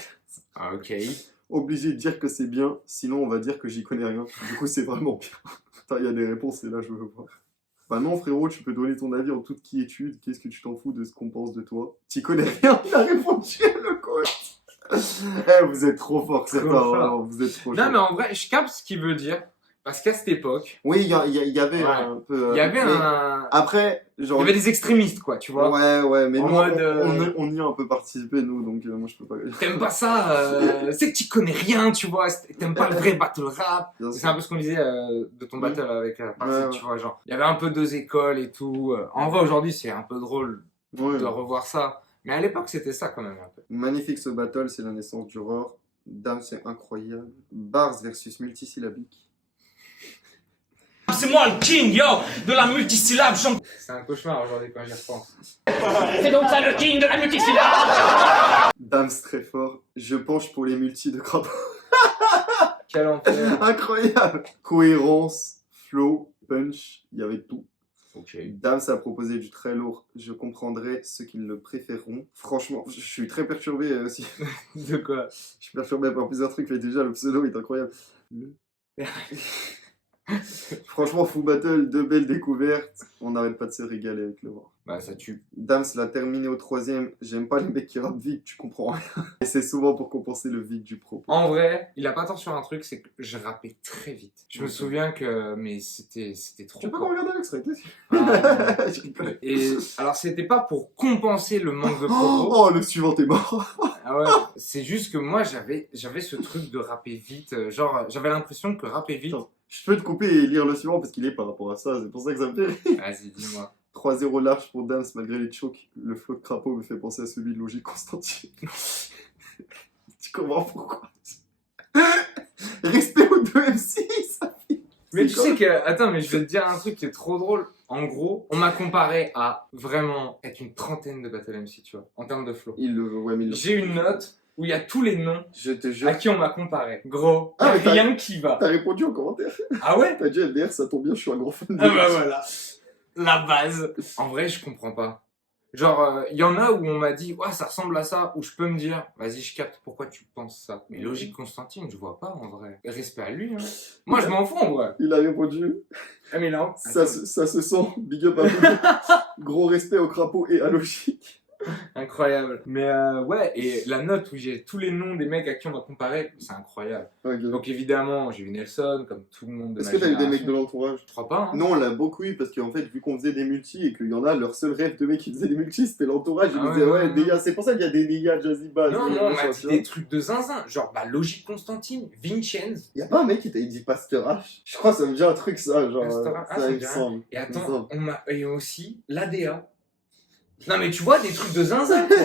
Ah, ok. Obligé de dire que c'est bien, sinon on va dire que j'y connais rien. Du coup, c'est vraiment bien. Putain, il y a des réponses et là, je veux voir. Bah non, frérot, tu peux donner ton avis en toute quiétude. Qu'est-ce que tu t'en fous de ce qu'on pense de toi? T'y connais rien, il a répondu, le coach. Eh, vous êtes trop fort, c'est pas vraiment, vous êtes trop Non, mais en vrai, je capte ce qu'il veut dire. Parce qu'à cette époque... Oui, il y avait un peu... Il y avait un... Après, genre... Il y avait des extrémistes, quoi, tu vois. Ouais, mais en nous, mode, on y a un peu participé, nous, donc moi, je peux pas... T'aimes pas ça, c'est que tu connais rien, tu vois, t'aimes pas le vrai battle rap. C'est un peu ce qu'on disait de ton battle avec Parsi, tu vois, genre... Il y avait un peu 2 écoles et tout. En vrai, aujourd'hui, c'est un peu drôle de revoir ça. Mais à l'époque, c'était ça, quand même, un peu. Magnifique, ce battle, c'est la naissance du roar. Dame, c'est incroyable. Bars versus multisyllabique. C'est moi le king, yo, de la multisyllabe. C'est un cauchemar aujourd'hui quand j'y repense. C'est donc ça le king de la multisyllabe. Dame, très fort. Je penche pour les multis de crapaud. Quel enfer. Incroyable. Cohérence, flow, punch, il y avait tout. Dame a proposé du très lourd. Je comprendrai ceux qui le préféreront. Franchement, je suis très perturbé aussi. De quoi? Je suis perturbé par plusieurs trucs, mais déjà le pseudo est incroyable. Franchement, Full Battle, 2 belles découvertes. On n'arrête pas de se régaler avec le Raw. Bah, ça tue. Dams l'a terminé au 3ème. J'aime pas les mecs qui rappent vite, tu comprends rien. Et c'est souvent pour compenser le vide du propos. En vrai, il a pas tort sur un truc, c'est que je rappais très vite. Je me souviens que, mais c'était trop. Tu peux quoi. pas regarder l'extrait, qu'est-ce que Ah, je rigole. Et alors, c'était pas pour compenser le manque de Oh, propos. oh, le suivant est mort. Ah ouais. C'est juste que moi, j'avais ce truc de rapper vite. Genre, j'avais l'impression que rapper vite. Attends. Je peux te couper et lire le suivant parce qu'il est par rapport à ça, c'est pour ça que ça me fait rire. Vas-y, dis-moi. 3-0 large pour Dams malgré les chokes. Le flow de crapaud me fait penser à celui de Logique Constantine. Tu comprends pourquoi? Respect aux 2 MC, ça fait. Mais tu sais que, attends, mais je vais te dire un truc qui est trop drôle. En gros, on m'a comparé à vraiment être une trentaine de Battle MC, tu vois, en termes de flow. Ouais, mais J'ai une note où il y a tous les noms je te à jure. qui on m'a comparé. Gros, Ah, mais rien qui va. T'as répondu en commentaire. Ah ouais? T'as dit LDR, ça tombe bien, je suis un gros fan de Ah bah voilà. La base. En vrai, je comprends pas. Genre, il y en a où on m'a dit, ouais, ça ressemble à ça, où je peux me dire, vas-y, je capte pourquoi tu penses ça. Mais Logique Constantine, je vois pas en vrai. Respect à lui, hein. Moi, je m'en fous en vrai. Il a répondu. Ah, mais non. Ça se sent. Big up à vous. Gros respect au crapaud et à Logique. Incroyable. Mais ouais, et la note où j'ai tous les noms des mecs à qui on m'a comparé, c'est incroyable. Ok. Donc évidemment, j'ai vu Nelson, comme tout le monde de Est-ce ma que t'as eu des génération. mecs de l'entourage? Je crois pas, hein. Non, on l'a beaucoup eu parce qu'en fait, vu qu'on faisait des multis et qu'il y en a, leur seul rêve de mecs qui faisaient des multis, c'était l'entourage. Ils Ah me disaient, ouais, ouais, Deya, c'est pour ça qu'il y a des Deya, Jazzy Bass. Non, des non, on machins, m'a tu dit vois. des trucs de zinzin. Genre, bah, Logique Constantine, Vincenz. Y a pas un mec qui t'a dit Pasteur H? Je crois que ça me dit un truc, ça, genre. Pasteur H, ça, ça me il me dit rien. semble. Et Il me attends, semble. on m'a. Et aussi, l'ADA. Non, mais tu vois, des trucs de zinzin, quoi.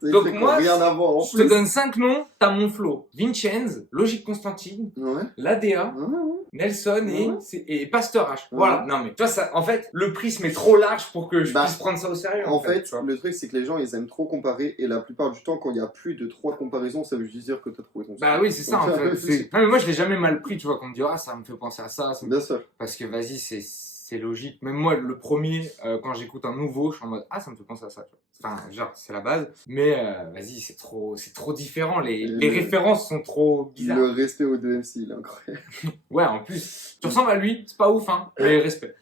C'est Donc des trucs moi, qui ont rien à voir en Je te plus. donne 5 noms, t'as mon flow. Vincenz, Logique Constantine, Ouais. l'ADA, Ouais, ouais. Nelson Ouais. et Pasteur H. Ouais. Voilà, non mais tu vois, ça, en fait, le prisme est trop large pour que je Bah, puisse prendre ça au sérieux. En fait, tu vois. le truc, c'est que les gens, ils aiment trop comparer, et la plupart du temps, quand il y a plus de 3 comparaisons, ça veut juste dire que t'as trouvé ton Bah style. oui, c'est ça Donc, en c'est un fait. peu- Non, mais moi je l'ai jamais mal pris, tu vois, qu'on me dit ah ça me fait penser à ça. Bien sûr. Parce que vas-y, c'est logique. Même moi, le premier, quand j'écoute un nouveau, je suis en mode ah ça me fait penser à ça. Tu vois. Enfin, genre, c'est la base. Mais vas-y, c'est trop différent. Les références sont trop bizarres. Le respect aux 2 MC, il est incroyable. Ouais, en plus, tu ressembles à lui, c'est pas ouf, hein. Mais respect.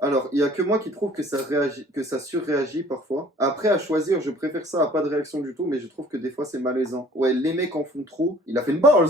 Alors, il y a que moi qui trouve que ça surréagit parfois. Après, à choisir, je préfère ça à pas de réaction du tout, mais je trouve que des fois c'est malaisant. Ouais, les mecs en font trop. Il a fait une balls.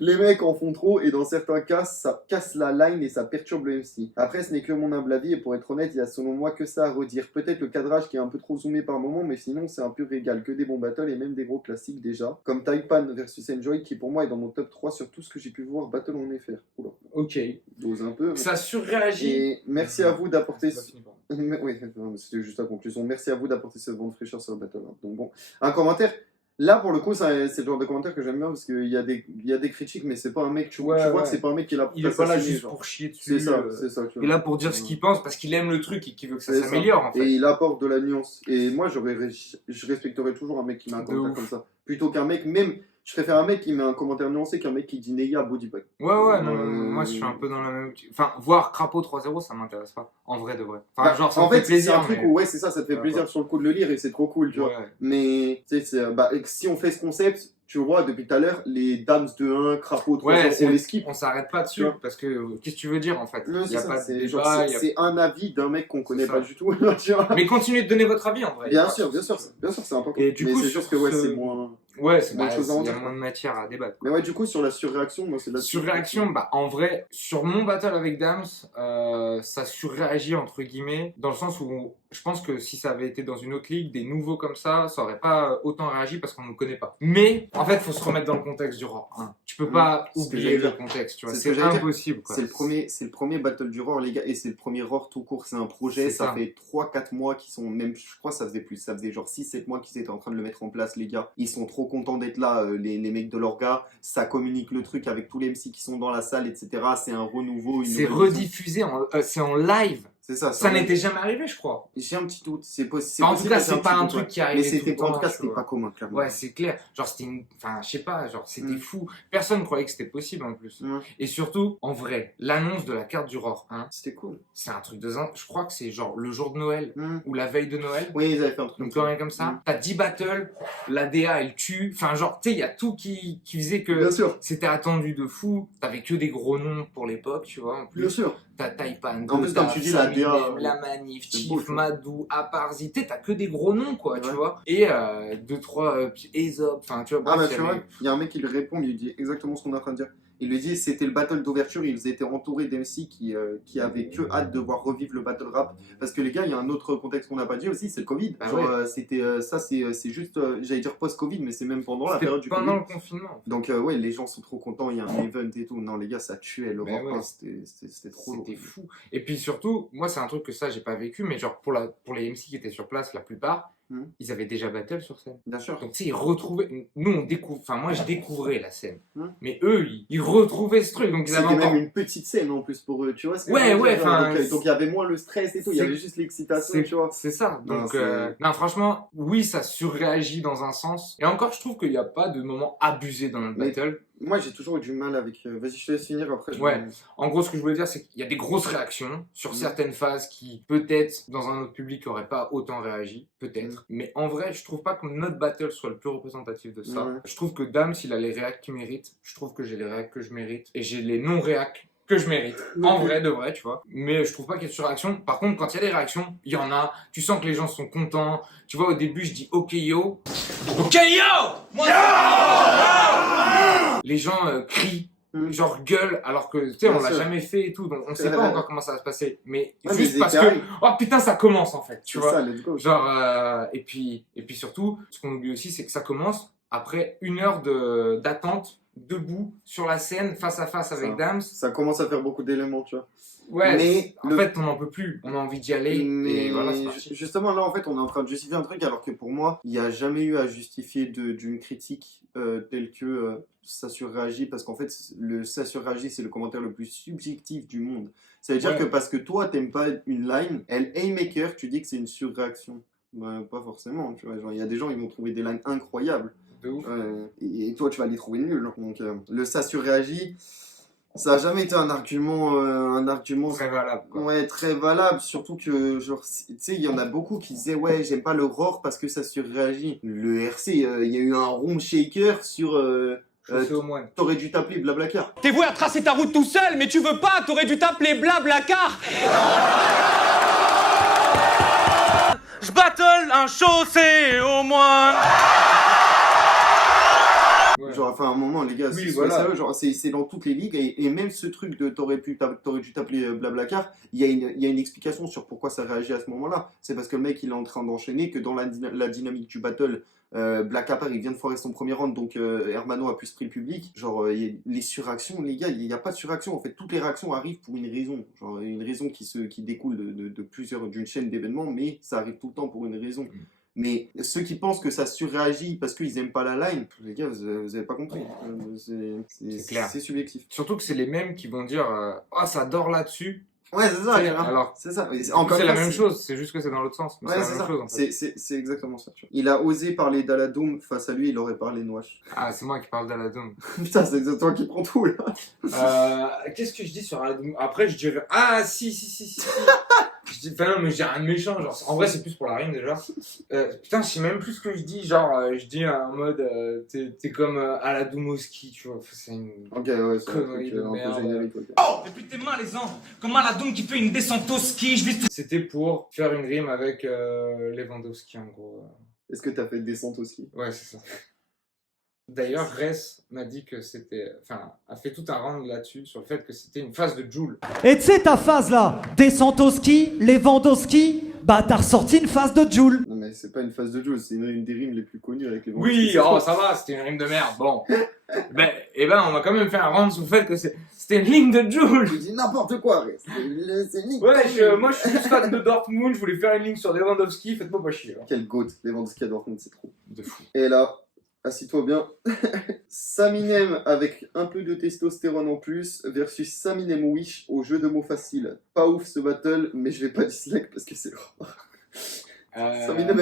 Les mecs en font trop, et dans certains cas, ça casse la line et ça perturbe le MC. Après, ce n'est que mon humble avis, et pour être honnête, il y a selon moi que ça à redire. Peut-être le cadrage qui est un peu trop zoomé par moment, mais sinon c'est un pur régal. Que des bons battles et même des gros classiques déjà. Comme Taipan versus Enjoy, qui pour moi est dans mon top 3 sur tout ce que j'ai pu voir battle en FR. Oula, Ok. dose un peu. Mais... Ça surréagit. Et merci à vous d'apporter... C'est pas fini, pardon. Oui, non, c'était juste la conclusion. Merci à vous d'apporter ce vent de fraîcheur sur le battle. Donc bon, un commentaire. Là, pour le coup, c'est le genre de commentaire que j'aime bien parce qu'il y a des critiques, mais c'est pas un mec, tu vois Ouais. que c'est pas un mec qui est là pour Il est pas là t'assassiner, juste genre. pour chier dessus. C'est ça, tu Il est vois. là pour dire ce qu'il pense parce qu'il aime le truc et qu'il veut que ça C'est ça. s'améliore en fait. Et il apporte de la nuance. Et moi, je respecterais toujours un mec qui met un De commentaire ouf. comme ça. Plutôt qu'un mec, même, je préfère un mec qui met un commentaire nuancé qu'un mec qui dit Neya body bag. Ouais, non, moi je suis un peu dans la même. Enfin, voir Crapaud 3-0, ça m'intéresse pas. En vrai de vrai. Enfin, Bah, genre, ça en me fait fait, c'est plaisir. un truc mais- où, ouais, c'est ça, ça te fait Ouais, plaisir ouais. sur le coup de le lire et c'est trop cool, tu vois. Ouais. Mais, tu sais, si on fait ce concept, tu vois, depuis tout à l'heure, les dames de 1, crapaud 3, Ouais, on les skip. On s'arrête pas dessus Tu vois. parce que qu'est-ce que tu veux dire en fait? Non, Il c'est y a ça, pas de c'est genre, débat. il y a- c'est un avis d'un mec qu'on connaît ça. pas du tout, tu vois. Mais continuez de donner votre avis en vrai. Bien sûr, c'est important. Et du mais coup, c'est sur juste que, ouais, ce- c'est moins... Ouais, c'est Moins de choses à en il y a dire, moins de matière à débattre. Mais ouais, du coup, sur la surréaction, moi, c'est la Surréaction, bah en vrai, sur mon battle avec Dams, ça surréagit entre guillemets, dans le sens où je pense que si ça avait été dans une autre ligue, des nouveaux comme ça aurait pas autant réagi parce qu'on ne connaît pas. Mais en fait, faut se remettre dans le contexte du Raw. Hein. Tu peux pas C'est ce que oublier j'allais le dire. contexte, tu vois. C'est ce que C'est j'allais dire. impossible. Quoi. C'est le premier battle du Roar, les gars, et c'est le premier Roar tout court. C'est un projet, C'est ça ça. fait 3-4 mois qu'ils sont, même, je crois, ça faisait plus, ça faisait genre 6-7 mois qu'ils étaient en train de le mettre en place, les gars. Ils sont trop contents d'être là, les mecs de l'orga. Ça communique le truc avec tous les MC qui sont dans la salle, etc. C'est un renouveau. Une C'est nouvelle vision. rediffusé, c'est en live. C'est ça. Ça n'était jamais arrivé, je crois. J'ai un petit doute. C'est possible. Enfin, en tout cas, c'est pas un truc qui arrivait. Mais c'était, tout le en tout temps, cas, tu c'était vois. pas commun, clairement. Ouais, c'est clair. Genre, c'était une. Enfin, je sais pas, genre, c'était Mm. fou. Personne croyait que c'était possible en plus. Ouais. Et surtout, en vrai, l'annonce de la carte du Roar 1, C'était cool. c'est un truc de zinc. Je crois que c'est genre le jour de Noël Mm. ou la veille de Noël. Oui, ils avaient fait un truc Donc, comme quand ça. même comme ça. Mm. T'as 10 battles, la DA elle tue. Enfin, genre, tu sais, il y a tout qui faisait que Bien sûr. c'était attendu de fou. T'avais que des gros noms pour l'époque, tu vois. En plus, Bien sûr. t'as Taipan, En plus, comme tu dis, la DA, la Manif, c'est Chief, beau, tu vois. Madou, Aparzi, t'as que des gros noms, quoi, tu Ouais. vois. Et 2-3 Aesop, enfin, tu vois. Ah, bah, bref, tu vois, il y a un mec qui lui répond, il lui dit exactement ce qu'on est en train de dire. Il lui dit c'était le battle d'ouverture, ils étaient entourés d'MC qui avaient que hâte de voir revivre le battle rap. Parce que les gars, il y a un autre contexte qu'on n'a pas dit aussi, c'est le Covid. Bah Genre, ouais. c'était, ça, c'est juste, j'allais dire post-Covid, mais c'est même pendant la C'était période du pendant Covid. le confinement. Donc, ouais, les gens sont trop contents, il y a un event et tout. Non, les gars, ça tuait le Mais rap, ouais. hein, c'était trop lourd. C'était fou. Et puis surtout, moi, c'est un truc que ça, j'ai pas vécu, mais genre, pour les MC qui étaient sur place, la plupart, Mhm. ils avaient déjà battle sur scène. Bien sûr. Donc, tu sais, ils retrouvaient. Nous, on découvre. Enfin, moi, je découvrais la scène. Mhm. Mais eux, ils retrouvaient ce truc. Donc, ils avaient C'était encore. même une petite scène en plus pour eux, tu vois. ce que Ouais, je veux ouais, dire, enfin, donc il y avait moins le stress et tout, il y c'est- avait juste l'excitation, tu vois. C'est ça. Non, Donc, c'est- non, franchement, oui, ça surréagit dans un sens. Et encore, je trouve qu'il n'y a pas de moment abusé dans le Mais- battle. Moi, j'ai toujours eu du mal avec. Vas-y, je te laisse finir après. Ouais. En gros, ce que je voulais dire, c'est qu'il y a des grosses réactions sur Mhm. certaines phases qui, peut-être, dans un autre public, n'auraient pas autant réagi. Peut-être. Mais en vrai, je trouve pas que notre battle soit le plus représentatif de ça. Ouais. Je trouve que Dams, il a les réacs qu'il mérite. Je trouve que j'ai les réacs que je mérite. Et j'ai les non-réacs que je mérite. En Ok. vrai, de vrai, tu vois. Mais je trouve pas qu'il y ait de surréaction. Par contre, quand il y a des réactions, il y en a. Tu sens que les gens sont contents. Tu vois, au début, je dis OK yo. Ok yo Moi Les gens crient. Mhm. Genre gueule, alors que tu sais, Bien on l'a sûr. jamais fait et tout, donc on sait pas encore comment ça va se passer. Mais Ouais, juste mais parce c'est que, carré. oh putain, ça commence en fait, tu C'est vois. ça, let's go. Genre, et puis surtout, ce qu'on oublie aussi, c'est que ça commence après 1 heure d'attente, debout, sur la scène, face à face avec Ça. Dams. Ça commence à faire beaucoup d'éléments, tu vois. Ouais, Mais en fait, on n'en peut plus, on a envie d'y aller, Mais et voilà, c'est parti. justement, là, en fait, on est en train de justifier un truc, alors que pour moi, il n'y a jamais eu à justifier d'une critique telle que ça surréagit, parce qu'en fait, ça surréagit, c'est le commentaire le plus subjectif du monde. Ça veut dire Ouais. que parce que toi, t'aimes pas une line, elle haymaker, tu dis que c'est une surréaction. Bah, pas forcément, tu vois. Genre, il y a des gens, ils vont trouver des lines incroyables. De ouf. Et toi, tu vas les trouver nuls. Donc, le ça surréagit, ça n'a jamais été un argument Très valable, quoi. ouais, très valable. Surtout que, genre, tu sais, il y en a beaucoup qui disaient, ouais, j'aime pas le roar parce que ça surréagit. Le RC, il y a eu un room shaker sur. Chaussée au moine. T'aurais dû t'appeler Blablacar. T'es voué à tracer ta route tout seul, mais tu veux pas, t'aurais dû t'appeler Blablacar. Je battle un chaussé au moins. Ouais. Genre, enfin, à un moment, les gars, Oui, c'est voilà. sérieux, genre, c'est dans toutes les ligues. Et même ce truc de t'aurais dû t'appeler Blablacar, il y a une explication sur pourquoi ça réagit à ce moment-là. C'est parce que le mec, il est en train d'enchaîner, que dans la dynamique du battle, Black Apart, il vient de foirer son premier round, donc Hermano a plus pris le public. Genre, les surréactions, les gars, il n'y a pas de surréaction. En fait, toutes les réactions arrivent pour une raison. Genre, une raison qui découle d'une chaîne d'événements, mais ça arrive tout le temps pour une raison. Mais ceux qui pensent que ça surréagit parce qu'ils aiment pas la line, les gars, vous avez pas compris. C'est clair. C'est subjectif. Surtout que c'est les mêmes qui vont dire oh, ça dort là-dessus. Ouais, c'est ça. C'est- Gars. alors, C'est ça. C'est Encore la une fois, même chose, c'est juste que c'est dans l'autre sens. Mais Ouais, c'est c'est la même ça. chose en fait. C'est exactement ça. Tu vois. Il a osé parler d'Aladoum, face à lui, il aurait parlé Noache. Ah, c'est moi qui parle d'Aladoum. Putain, c'est toi qui prends tout là. Qu'est-ce que je dis sur Aladoum? Après, je dirais ah, si. Je dis, enfin, non, mais j'ai rien de méchant. Genre, en vrai, c'est plus pour la rime déjà. Putain, je sais même plus ce que je dis. Genre, je dis en mode t'es comme Aladoumowski, tu vois. Enfin, c'est une. Ok, ouais, c'est un Connerie truc de un merde. peu générique. ok. Oh, depuis tes mains les ans, comme Aladoum qui fait une descente au ski, je vis C'était pour faire une rime avec Lewandowski, en gros. Est-ce que t'as fait descente aussi? Ouais, c'est ça. D'ailleurs, Ress m'a dit que c'était. Enfin, a fait tout un round là-dessus, sur le fait que c'était une phase de Joule. Et tu sais ta phase là, descente au ski, Lewandowski, bah t'as ressorti une phase de Joule. Non, mais c'est pas une phase de jeu, c'est une des rimes les plus connues avec les Oui, Vendée. oh, ça va, c'était une rime de merde. Bon. On va quand même faire un round sur le fait que c'était une ligne de Joule. Je dis n'importe quoi, Rest. C'est une ligne. Ouais, moi je suis juste fan de Dortmund, je voulais faire une ligne sur Lewandowski, faites-moi pas chier. Hein. Quel goat, Lewandowski à Dortmund, c'est trop. De fou. Et là, Assis-toi bien. Saminem avec un peu de testostérone en plus versus Saminem Wish au jeu de mots facile. Pas ouf ce battle, mais je vais pas dislike parce que c'est Saminem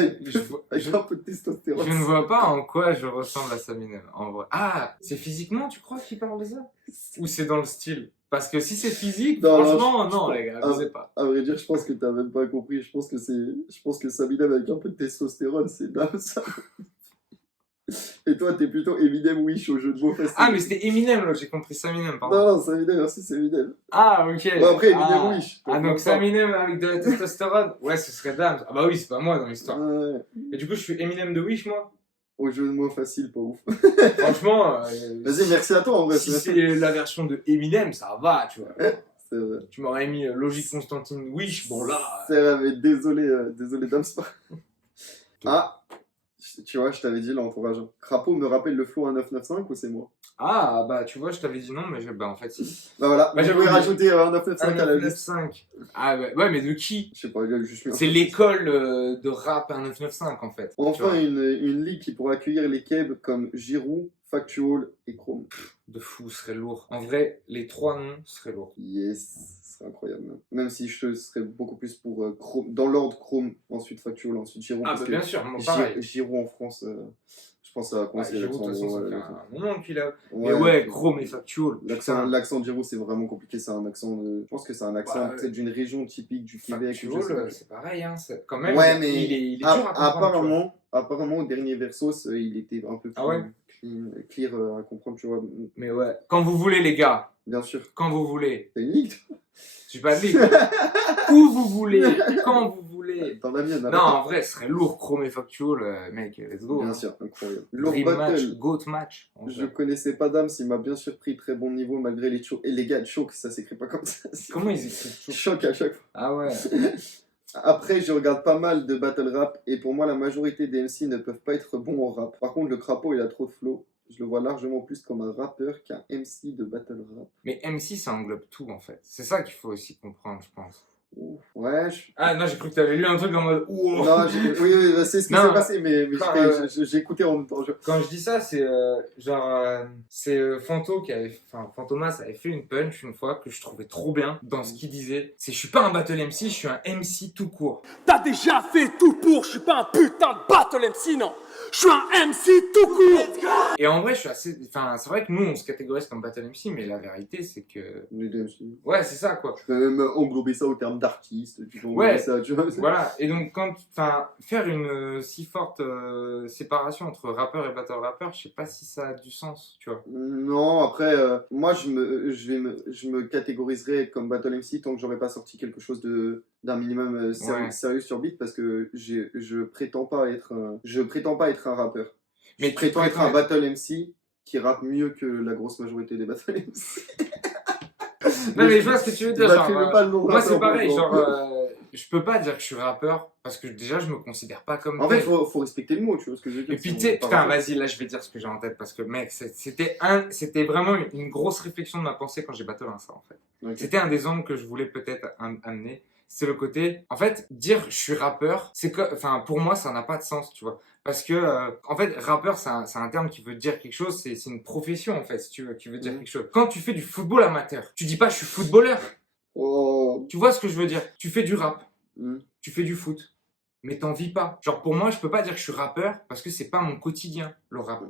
avec un peu de testostérone. Je ne vois pas en quoi je ressemble à Saminem, en vrai. Ah, c'est physiquement, tu crois qu'il parle de ça? Ou c'est dans le style? Parce que si c'est physique, Non, franchement, non, les gars, je sais pas. À vrai dire, je pense que t'as même pas compris. Je pense que Saminem avec un peu de testostérone, c'est dingue ça. Et toi, t'es plutôt Eminem Wish au jeu de mots facile. Ah, mais c'était Eminem, là, j'ai compris Saminem, pardon. Non, Saminem, merci, c'est Eminem. Ah, ok. Bon, après, Eminem Wish. Ah, donc Saminem avec de la testostérone? Ouais, ce serait Dams. Ah bah oui, c'est pas moi dans l'histoire. Ouais. Et du coup, je suis Eminem de Wish, moi? Au jeu de mots facile, pas ouf. Franchement, Vas-y, merci à toi en vrai. si c'est la version de Eminem, ça va, tu vois. C'est vrai. Tu m'aurais mis Logique Constantine Wish, bon là. C'est vrai, mais désolé, Dams. Ah, tu vois, je t'avais dit l'entourage. Crapaud me rappelle le flow à 995 ou c'est moi? Ah, bah tu vois, je t'avais dit non, mais bah en fait, si. Bah voilà, Bah, je j'avais vais oublié. rajouter un 995 à la liste. 1,995. Ah ouais, mais de qui? Je sais pas, il a juste mis un C'est l'école de rap 1,995 en fait. Tu Enfin, vois. une ligue qui pourra accueillir les kebs comme Giroud, Factual et Chrome. De fou, ce serait lourd. En vrai, les trois noms seraient lourds. Yes, ce serait incroyable. Même si je serais beaucoup plus pour Chrome, dans l'ordre Chrome, ensuite Factual, ensuite Giroud. Ah parce bah que bien sûr, moi pareil. Giroud en France, je pense à comment Ah, c'est Giroud, de toute façon, ça fait l'accent. un moment qu'il a. Mais ouais, puis- Chrome et Factual. putain. L'accent de Giroud, c'est vraiment compliqué. C'est un accent de... Je pense que c'est un accent Bah, peut-être d'une région typique du Québec. ou je sais pas. Factual, c'est pareil, hein. Quand même, Ouais, mais il est dur à comprendre. tu vois. apparemment, au dernier Versos, il était un peu plus Ah ouais clear à comprendre, tu vois. Mais ouais, quand vous voulez, les gars. Bien sûr. Quand vous voulez. T'as une ligue Je suis pas de ligue. Où vous voulez. Quand vous voulez. dans la mienne. Non, en vrai, ce serait lourd, Chrome et Factual, mec, let's go. Bien hein. sûr, incroyable. Lourd Dream match, Battle. GOAT match. en Je vrai. connaissais pas Dams, il m'a bien surpris, très bon niveau malgré les chocs. Et les gars, choc, ça s'écrit pas comme ça. Comment ils écrivent Choc à chaque fois. Ah ouais. Après, je regarde pas mal de battle rap et pour moi, la majorité des MC ne peuvent pas être bons en rap. Par contre, le crapaud, il a trop de flow. Je le vois largement plus comme un rappeur qu'un MC de battle rap. Mais MC, ça englobe tout, en fait. C'est ça qu'il faut aussi comprendre, je pense. Ouf. Ouais, Ah non, j'ai cru que t'avais lu un truc en mode ouh. Non, oui, c'est ce qui Non. s'est passé, mais Enfin, j'ai écouté en même temps. Quand je dis ça, c'est c'est Fanto qui avait, enfin Fantomas avait fait une punch une fois que je trouvais trop bien dans ce qu'il disait. C'est je suis pas un battle MC, je suis un MC tout court. T'as déjà fait tout pour, je suis pas un putain de battle MC, non. Je suis un MC tout court. Et en vrai, je suis assez, enfin c'est vrai que nous on se catégorise comme battle MC, mais la vérité c'est que Les deux MC. ouais c'est ça quoi. Je peux même englober ça au terme d'artiste. Tu peux englober Ouais. ça, tu vois. Voilà, et donc enfin faire une si forte séparation entre rappeur et battle rappeur, je sais pas si ça a du sens, tu vois. Non, après, moi je me catégoriserais comme Battle MC tant que j'aurais pas sorti quelque chose d'un minimum Ouais. sérieux sur beat parce que je prétends pas être un rappeur. Mais Je tu prétends être un prétends- battle MC qui rappe mieux que la grosse majorité des battle MC. Non mais je vois ce que tu veux dire. m'attribue Genre, pas le nom de moi c'est rappeur, pareil, bon. genre je peux pas dire que je suis rappeur parce que déjà je me considère pas comme En fait, tel. faut respecter le mot, tu vois ce que je veux dire. Et puis c'est- tu sais, par putain, rapport- vas-y, là je vais dire ce que j'ai en tête parce que mec, c'était vraiment une grosse réflexion de ma pensée quand j'ai battle un ça en fait. Ok. C'était un des angles que je voulais peut-être amener. C'est le côté, en fait, dire je suis rappeur, c'est que, enfin, pour moi, ça n'a pas de sens, tu vois. Parce que, en fait, rappeur, c'est un terme qui veut dire quelque chose, c'est une profession, en fait, si tu veux, qui veut dire Mhm. quelque chose. Quand tu fais du football amateur, tu dis pas je suis footballeur. Oh. Tu vois ce que je veux dire? Tu fais du rap, Mhm. tu fais du foot, mais t'en vis pas. Genre, pour moi, je peux pas dire que je suis rappeur parce que c'est pas mon quotidien, le rap.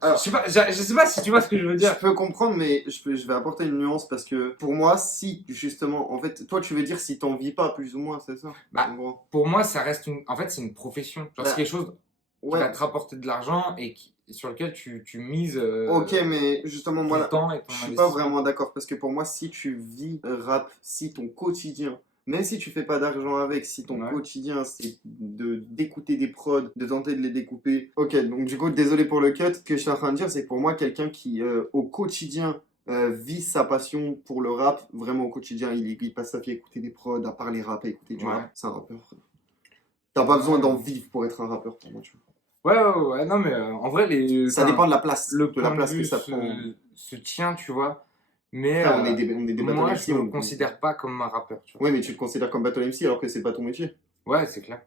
Alors, Je sais pas si tu vois ce que je veux dire. je peux comprendre, mais je vais apporter une nuance parce que pour moi, si justement, en fait, toi tu veux dire si t'en vis pas plus ou moins, c'est ça? Bah, En gros. Pour moi, ça reste en fait, c'est une profession. Genre, Bah, c'est quelque chose qui Ouais. va te rapporter de l'argent et sur lequel tu mises Ok, mais justement, ton moi, temps et ton je suis pas investissement. vraiment d'accord parce que pour moi, si tu vis rap, si ton quotidien, même si tu fais pas d'argent avec, si ton Ouais. quotidien c'est d'écouter des prods, de tenter de les découper. Ok, donc du coup, désolé pour le cut. Ce que je suis en train de dire, c'est que pour moi, quelqu'un qui au quotidien vit sa passion pour le rap, vraiment au quotidien, il passe sa vie à écouter des prods, à parler rap, à écouter du Ouais. rap, c'est un rappeur. T'as pas besoin d'en vivre pour être un rappeur pour moi, tu vois. Ouais, non, mais en vrai, Ça dépend de la place, le de la point place de que vue ça prend. se tient, tu vois. Mais Frère, on est des moi, battle je MC, me considère pas comme un rappeur, tu vois. Ouais, mais tu te considères comme battle MC alors que c'est pas ton métier. Ouais, c'est clair.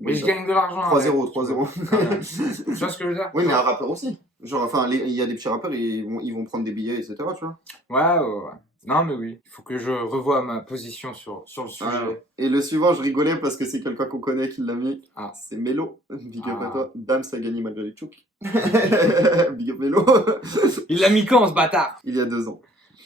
Mais je gagne de l'argent. 3-0, 3-0. Tu vois ce que je veux dire? Oui, mais un rappeur aussi. Genre, enfin, il y a des petits rappeurs, ils vont prendre des billets, etc., tu vois. Ouais. Non, mais oui. Il faut que je revoie ma position sur le sujet. Ah, et le suivant, je rigolais parce que c'est quelqu'un qu'on connaît qui l'a mis. Ah. C'est Mélo. Big up à Ah. toi. Dams a gagné malgré les chocs. Big up Mélo. Il l'a mis quand, ce bâtard? Il y a 2 ans.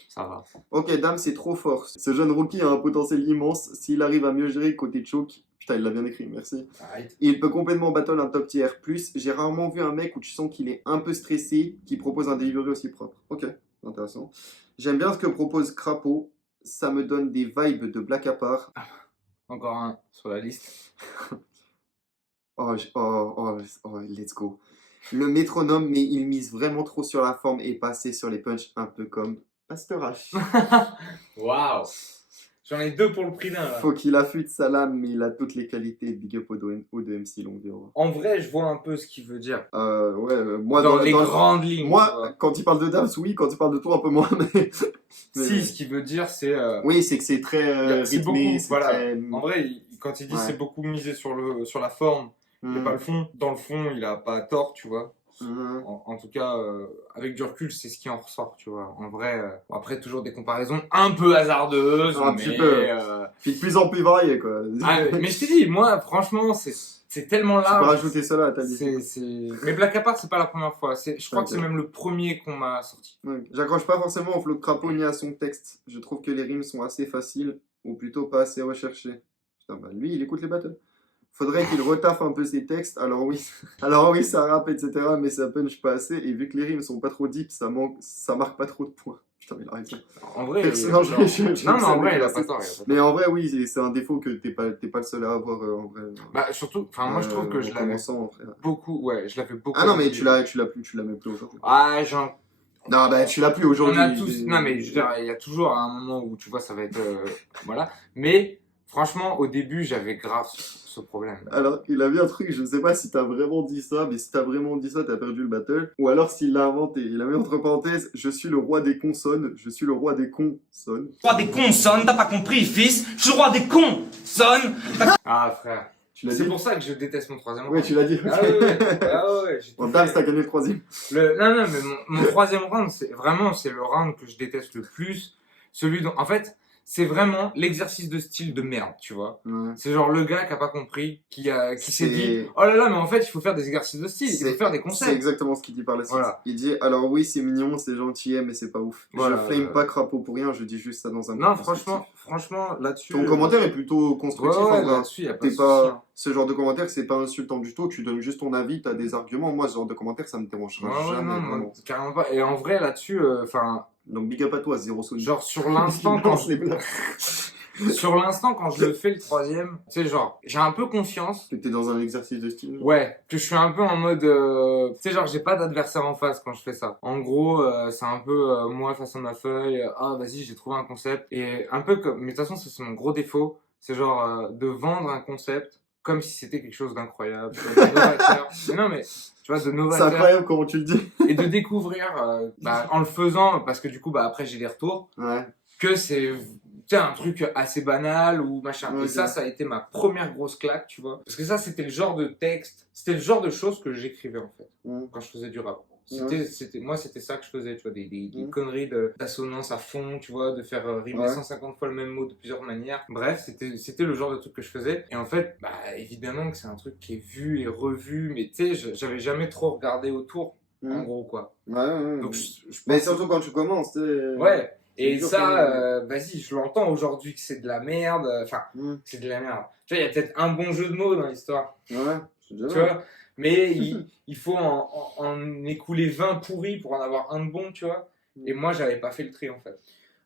Ça va. Ok, Dams, c'est trop fort. Ce jeune rookie a un potentiel immense. S'il arrive à mieux gérer côté choke. Putain, il l'a bien écrit, merci. Arrête. Il peut complètement battle un top tier. Plus, j'ai rarement vu un mec où tu sens qu'il est un peu stressé, qui propose un delivery aussi propre. Ok, intéressant. J'aime bien ce que propose Crapo. Ça me donne des vibes de Black à part. Encore un sur la liste. Oh, let's go. Le métronome, mais il mise vraiment trop sur la forme et pas assez sur les punchs, un peu comme Pasteur H. Waouh. J'en ai 2 pour le prix d'un, là. Faut qu'il affûte sa lame, mais il a toutes les qualités. Big up au de MC Longueur. En vrai, je vois un peu ce qu'il veut dire. Moi, Dans les grandes lignes. tu Moi, vois. quand il parle de Dams, oui, quand il parle de toi, un peu moins, mais... Si, ce qu'il veut dire, c'est... Oui, c'est que c'est très c'est rythmé, beaucoup, c'est voilà. très... En vrai, quand il dit Ouais. c'est beaucoup misé sur la forme et pas le fond, dans le fond, il a pas tort, tu vois. En tout cas, avec du recul, c'est ce qui en ressort, tu vois. En vrai, bon, après, toujours des comparaisons un peu hasardeuses, Un petit peu. Puis de plus en plus varié, quoi. mais je t'ai dit, moi, franchement, c'est tellement Tu peux large. rajouter cela à ta liste. Mais Black Apart, c'est pas la première fois. Je crois Ok. que c'est même le premier qu'on m'a sorti. Ouais. J'accroche pas forcément au flow de Crapo ni à son texte. Je trouve que les rimes sont assez faciles, ou plutôt pas assez recherchées. Putain, bah lui, il écoute les battles. Faudrait qu'il retaffe un peu ses textes, alors oui, ça rappe, etc., mais ça punch pas assez, et vu que les rimes sont pas trop deep, ça marque pas trop de points. Putain, mais il a raison. En vrai, Personnellement, non, je non, mais en sais, vrai, il a c'est- pas tort. Mais en vrai, oui, c'est un défaut que t'es pas le seul à avoir, en vrai. Bah, surtout, enfin, moi, je trouve que en je l'avais commençant, frère. beaucoup, ouais, je l'avais beaucoup. Ah non, mais étudié. tu l'as plus, tu l'as même plus aujourd'hui. Ah, Non, bah, tu l'as plus on aujourd'hui. a tous, non, mais je veux dire, il y a toujours un moment où, tu vois, ça va être, voilà. Mais, franchement, au début, j'avais grave ce problème. Alors, il a mis un truc, je sais pas si t'as vraiment dit ça, mais si t'as vraiment dit ça, t'as perdu le battle. Ou alors s'il l'a inventé. Il a mis entre parenthèses, je suis le roi des consonnes, je suis le roi des consonnes. Roi des consonnes, t'as pas compris, fils? Je suis le roi des consonnes. Ah, frère. Tu l'as C'est dit? pour ça que je déteste mon troisième Ouais, round. tu l'as dit. Ah ouais, j'ai Bon, tout Dams, fait. t'as gagné le 3ème. Non, mais mon troisième round, c'est le round que je déteste le plus. Celui dont, en fait, c'est vraiment l'exercice de style de merde, tu vois. Ouais. C'est genre le gars qui a pas compris, qui s'est C'est- dit, oh là là, mais en fait, il faut faire des exercices de style, il faut faire des C'est concepts. exactement ce qu'il dit par la suite. Voilà. Il dit, alors oui, c'est mignon, c'est gentil, mais c'est pas ouf. Voilà, je flame pas Crapo pour rien, je dis juste ça dans un Non, but constructif. franchement, là-dessus. Ton commentaire est plutôt constructif, ouais, en vrai. là-dessus, y a pas T'es de souci, hein. pas... Ce genre de commentaire, c'est pas insultant du tout, tu donnes juste ton avis, t'as des arguments. Moi, ce genre de commentaire, ça me dérangera Ouais, jamais. non, vraiment. moi, carrément pas. Et en vrai, là-dessus, enfin, Donc big up à toi, zéro Sony. genre sur l'instant, quand les blagues. sur l'instant, quand je le fais le troisième, tu sais, genre, j'ai un peu confiance. Que t'es dans un exercice de style. Ouais, que je suis un peu en mode, tu sais, genre, j'ai pas d'adversaire en face quand je fais ça. En gros, c'est un peu moi face à ma feuille. Ah, vas-y, j'ai trouvé un concept. Et un peu comme, mais de toute façon, c'est mon gros défaut. C'est genre de vendre un concept comme si c'était quelque chose d'incroyable, de novateur. Mais non, mais tu vois, de C'est novateur. incroyable comment tu le dis. Et de découvrir, en le faisant, parce que du coup, après, j'ai des retours, Ouais. que c'est, tu sais, un truc assez banal ou machin. Ouais, Et ça a été ma première grosse claque, tu vois. Parce que ça, c'était le genre de texte, c'était le genre de choses que j'écrivais, en fait, Ouais. quand je faisais du rap. Ouais. Moi, c'était ça que je faisais, tu vois, des Ouais. conneries d'assonance à fond, tu vois, de faire rimer Ouais. 150 fois le même mot de plusieurs manières. Bref, c'était le genre de truc que je faisais. Et en fait, bah, évidemment que c'est un truc qui est vu et revu, mais tu sais, j'avais jamais trop regardé autour, en gros, quoi. Ouais. Donc, je Mais pense- surtout quand tu commences, tu sais. Ouais. Et dur ça, quand vas-y, je l'entends aujourd'hui que c'est de la merde. Enfin, Mm. c'est de la merde. Tu vois, il y a peut-être un bon jeu de mots dans l'histoire. Ouais, c'est déjà Tu mal. vois, mais il faut en écouler 20 pourris pour en avoir un de bon, tu vois. Et moi, j'avais pas fait le tri, en fait.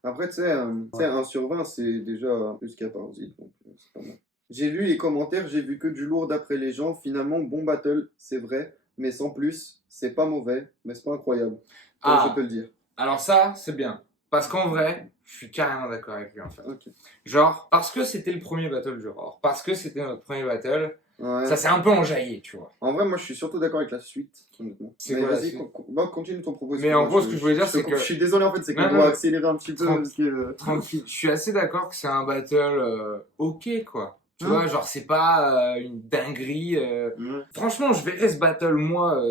Après, tu sais, 1 sur 20, c'est déjà plus qu'à Parasite, donc c'est pas mal. J'ai lu les commentaires, j'ai vu que du lourd d'après les gens. Finalement, bon battle, c'est vrai, mais sans plus. C'est pas mauvais, mais c'est pas incroyable. Ça, Ah. je peux le dire. Alors ça, c'est bien. Parce qu'en vrai, je suis carrément d'accord avec lui, en fait. Ok. Genre, parce que c'était le premier battle du Roar, parce que c'était notre premier battle, Ouais. ça s'est un peu enjaillé, tu vois. En vrai, moi, je suis surtout d'accord avec la suite, honnêtement. C'est Mais quoi la vas-y, suite continue ton propos. Mais en gros, ce que je voulais dire, c'est que- Je suis désolé, en fait, c'est qu'on Non, doit non. accélérer un petit peu. Tranquille. Parce que... Tranquille, je suis assez d'accord que c'est un battle ok, quoi. Tu vois, genre, c'est pas une dinguerie. Franchement, je verrais ce battle, moi,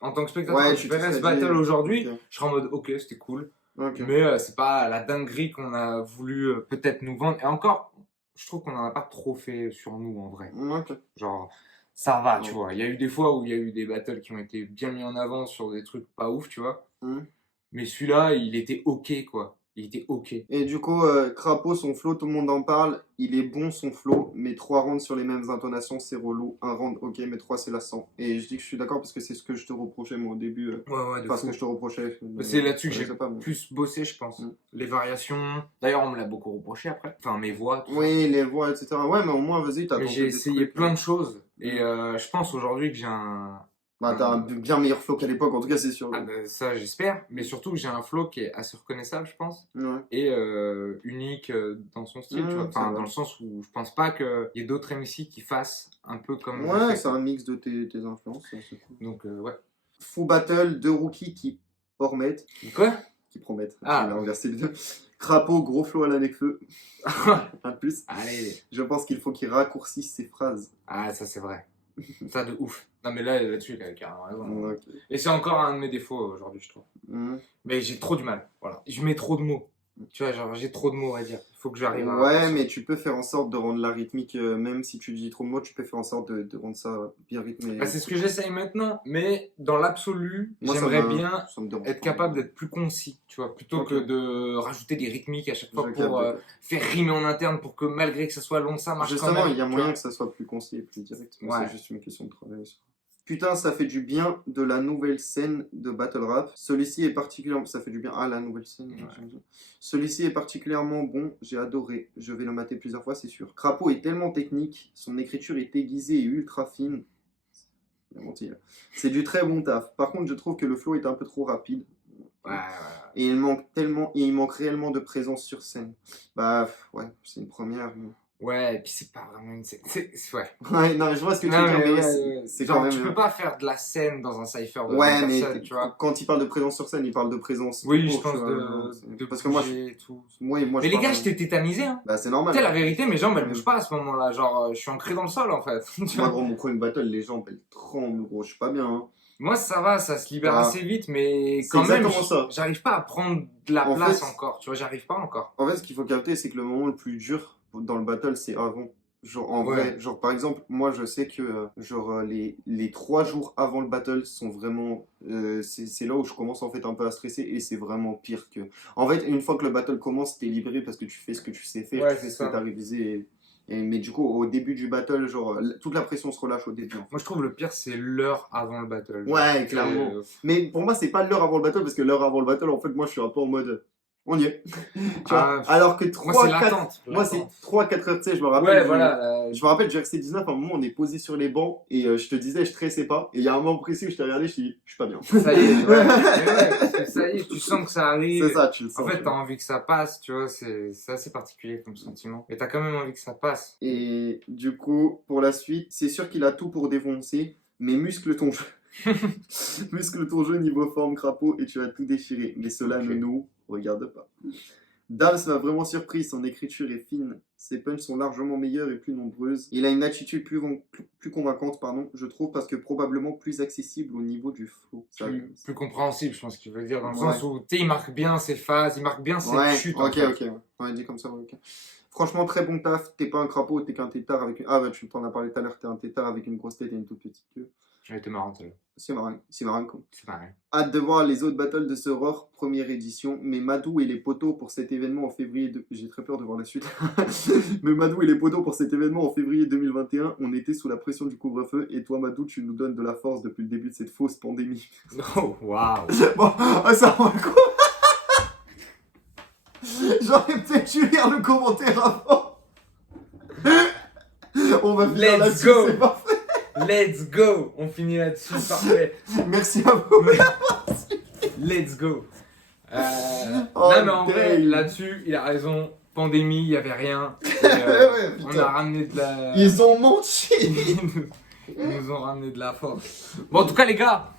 en tant que spectateur, Ouais, je tu verrais te ce serais dit, battle aujourd'hui. ok. Je serais en mode, ok, c'était cool. Ok. Mais c'est pas la dinguerie qu'on a voulu peut-être nous vendre. Et encore, je trouve qu'on en a pas trop fait sur nous, en vrai. Ok. Genre, ça va, tu Ouais. vois. Il y a eu des fois où il y a eu des battles qui ont été bien mis en avant sur des trucs pas ouf, tu vois. Mais celui-là, il était ok, quoi. Il était ok. Et du coup, Crapaud, son flow, tout le monde en parle. Il est bon, son flow, mais 3 rounds sur les mêmes intonations, c'est relou. Un round, ok, mais 3, c'est lassant. Et je dis que je suis d'accord parce que c'est ce que je te reprochais, moi, au début. Ouais, de Enfin, ce fou. que je te reprochais. C'est là-dessus que je j'ai sais pas, mais- plus bossé, je pense. Les variations. D'ailleurs, on me l'a beaucoup reproché après. Enfin, mes voix, tout ça. Oui, les voix, etc. Ouais, mais au moins, vas-y, t'as Mais tenté j'ai des essayé trucs, plein hein. de choses. Et je pense aujourd'hui que j'ai un. Bah, t'as un bien meilleur flow qu'à l'époque, en tout cas, c'est sûr. Ah, bah, ça, j'espère. Mais surtout que j'ai un flow qui est assez reconnaissable, je pense. Ouais. Et unique dans son style, tu vois. c'est Enfin, vrai. dans le sens où je pense pas qu'il y ait d'autres MC qui fassent un peu comme. je Ouais, fais, c'est quoi. un mix de tes influences, c'est cool. Donc, ouais. Full Battle, 2 rookies qui promettent. Quoi? Qui promettent. Ah. On a inversé les deux. Crapaud, gros flow à la Necfeu. Un de plus. Allez. Je pense qu'il faut qu'il raccourcisse ses phrases. Ah, ça, c'est vrai. Ça, de ouf. Non, mais là-dessus, il a carrément raison. Ok. Et c'est encore un de mes défauts aujourd'hui, je trouve. Mais j'ai trop du mal. Voilà. Je mets trop de mots. Tu vois, genre, j'ai trop de mots à dire. Il faut que j'arrive à. Ouais, mais tu peux faire en sorte de rendre la rythmique, même si tu dis trop de mots, tu peux faire en sorte de rendre ça bien rythmé. Bah, c'est ce que j'essaye maintenant. Mais dans l'absolu, Moi, ça j'aimerais me- bien ça me dérange être pas. capable d'être plus concis, tu vois, plutôt Ok. que de rajouter des rythmiques à chaque fois Je pour capte. faire rimer en interne pour que malgré que ça soit long, ça marche Justement, quand même. il y a tu moyen vois. que ça soit plus concis et plus direct. Mais Ouais. C'est juste une question de travail. Putain, ça fait du bien de la nouvelle scène de battle rap. Celui-ci est particulièrement... Ça fait du bien. Ah, la nouvelle scène. j'aime bien. Celui-ci est particulièrement bon. J'ai adoré. Je vais le mater plusieurs fois, c'est sûr. Crapaud est tellement technique. Son écriture est aiguisée et ultra fine. Il a menti, là. C'est du très bon taf. Par contre, je trouve que le flow est un peu trop rapide. Ouais. Et il manque réellement de présence sur scène. Bah, ouais, c'est une première. mais- Ouais, et puis c'est pas vraiment une scène. Ouais. Ouais, non, mais je vois ce que tu Non, veux dire, mais mais ouais, c'est genre, quand même... tu peux pas faire de la scène dans un cypher de Ouais, 20 mais personnes, tu vois. quand il parle de présence sur scène, il parle de présence. Oui, tout je court, pense tu vois, de parce que moi, bouger et tout. moi, Mais je les parle- gars, j'étais tétanisé, hein. Bah, c'est Tu normal. sais, la vérité, mes jambes, elles bougent pas à ce moment-là. Genre, je suis ancré dans le sol, en fait. Tu Moi, vois. gros, mon premier battle, les jambes, elles tremblent, gros. Je suis pas bien. Hein. Moi, ça va, ça se libère Ah. assez vite, mais C'est quand même, exactement ça. j'arrive pas à prendre de la En place fait- encore. Tu vois, j'arrive pas encore. En fait, ce qu'il faut capter, c'est que le moment le plus dur dans le battle, c'est avant. Genre, en Ouais. vrai, genre, par exemple, moi, je sais que, les 3 jours avant le battle sont vraiment, c'est là où je commence, en fait, un peu à stresser, et c'est vraiment pire que... En fait, une fois que le battle commence, t'es libéré parce que tu fais ce que tu sais faire, Ouais, tu fais c'est ce que ça. t'as révisé, mais du coup, au début du battle, genre, toute la pression se relâche au début. En fait. Moi, je trouve le pire, c'est l'heure avant le battle. Genre, Ouais, c'est, clairement. Mais pour moi, c'est pas l'heure avant le battle, parce que l'heure avant le battle, en fait, moi, je suis un peu en mode... On y est. Tu vois, alors que moi, 3, c'est 4... l'attente. Moi, c'est 3-4 heures, tu sais, je me rappelle. Ouais, voilà. Je me rappelle du RC19, à un moment, on est posé sur les bancs et je te disais, je stressais pas. Et il y a un moment précis où je t'ai regardé, je t'ai dit, je suis pas bien. Ça y est, ouais. Mais ouais, parce que ça y est, tu sens que ça arrive. C'est ça, tu le sens. En fait, t'as envie que ça passe, tu vois, c'est assez particulier comme sentiment. Mais t'as quand même envie que ça passe. Et du coup, pour la suite, c'est sûr qu'il a tout pour défoncer, mais muscle ton jeu. Muscle ton jeu niveau forme Crapaud et tu vas tout déchirer. Mais cela ne nous regarde pas. Dams m'a vraiment surpris, son écriture est fine, ses punchs sont largement meilleures et plus nombreuses. Il a une attitude plus convaincante, pardon, je trouve, parce que probablement plus accessible au niveau du flow. Ça- Plus compréhensible, je pense qu'il veut dire, dans le Ouais. sens où, tu sais, il marque bien ses phases, il marque bien ses Ouais, chutes. en ok, fait. ok. Ouais, dit comme ça, ouais, ok. Franchement, très bon taf. T'es pas un crapaud, t'es qu'un tétard avec une... Ah, bah, tu t'en as parlé tout à l'heure, t'es un tétard avec une grosse tête et une toute petite queue. Elle était marrante, là. C'est marrant, quoi. C'est pareil. Hâte de voir les autres battles de ce Roar, première édition. Mais Madou et les poteaux pour cet événement en février... J'ai très peur de voir la suite. Mais Madou et les poteaux pour cet événement en février 2021, on était sous la pression du couvre-feu. Et toi, Madou, tu nous donnes de la force depuis le début de cette fausse pandémie. Oh, waouh. Bon, ça va quoi. J'aurais peut-être dû lire le commentaire avant. On va finir Let's là-dessus, go. c'est parfait. Let's go. On finit là-dessus, parfait. Merci à vous. Let's go. Oh, non, mais en vrai, damn. là-dessus, il a raison. Pandémie, il n'y avait rien. Et, Ouais, on putain. a ramené de la... Ils ont menti. Ils nous ont ramené de la force. Bon, en tout cas, les gars,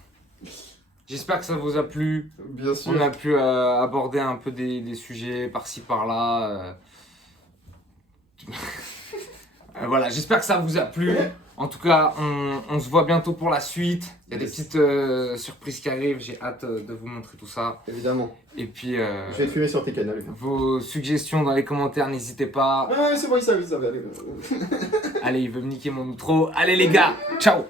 j'espère que ça vous a plu. Bien sûr. On a pu aborder un peu des sujets par-ci par-là. Voilà, j'espère que ça vous a plu. En tout cas, on se voit bientôt pour la suite. Il y a des petites surprises qui arrivent. J'ai hâte de vous montrer tout ça. Évidemment. Et puis, Je vais fumer sur tes canaux. vos suggestions dans les commentaires, n'hésitez pas. Ah, c'est bon, il savait. Allez, il veut me niquer mon outro. Allez les gars, ciao.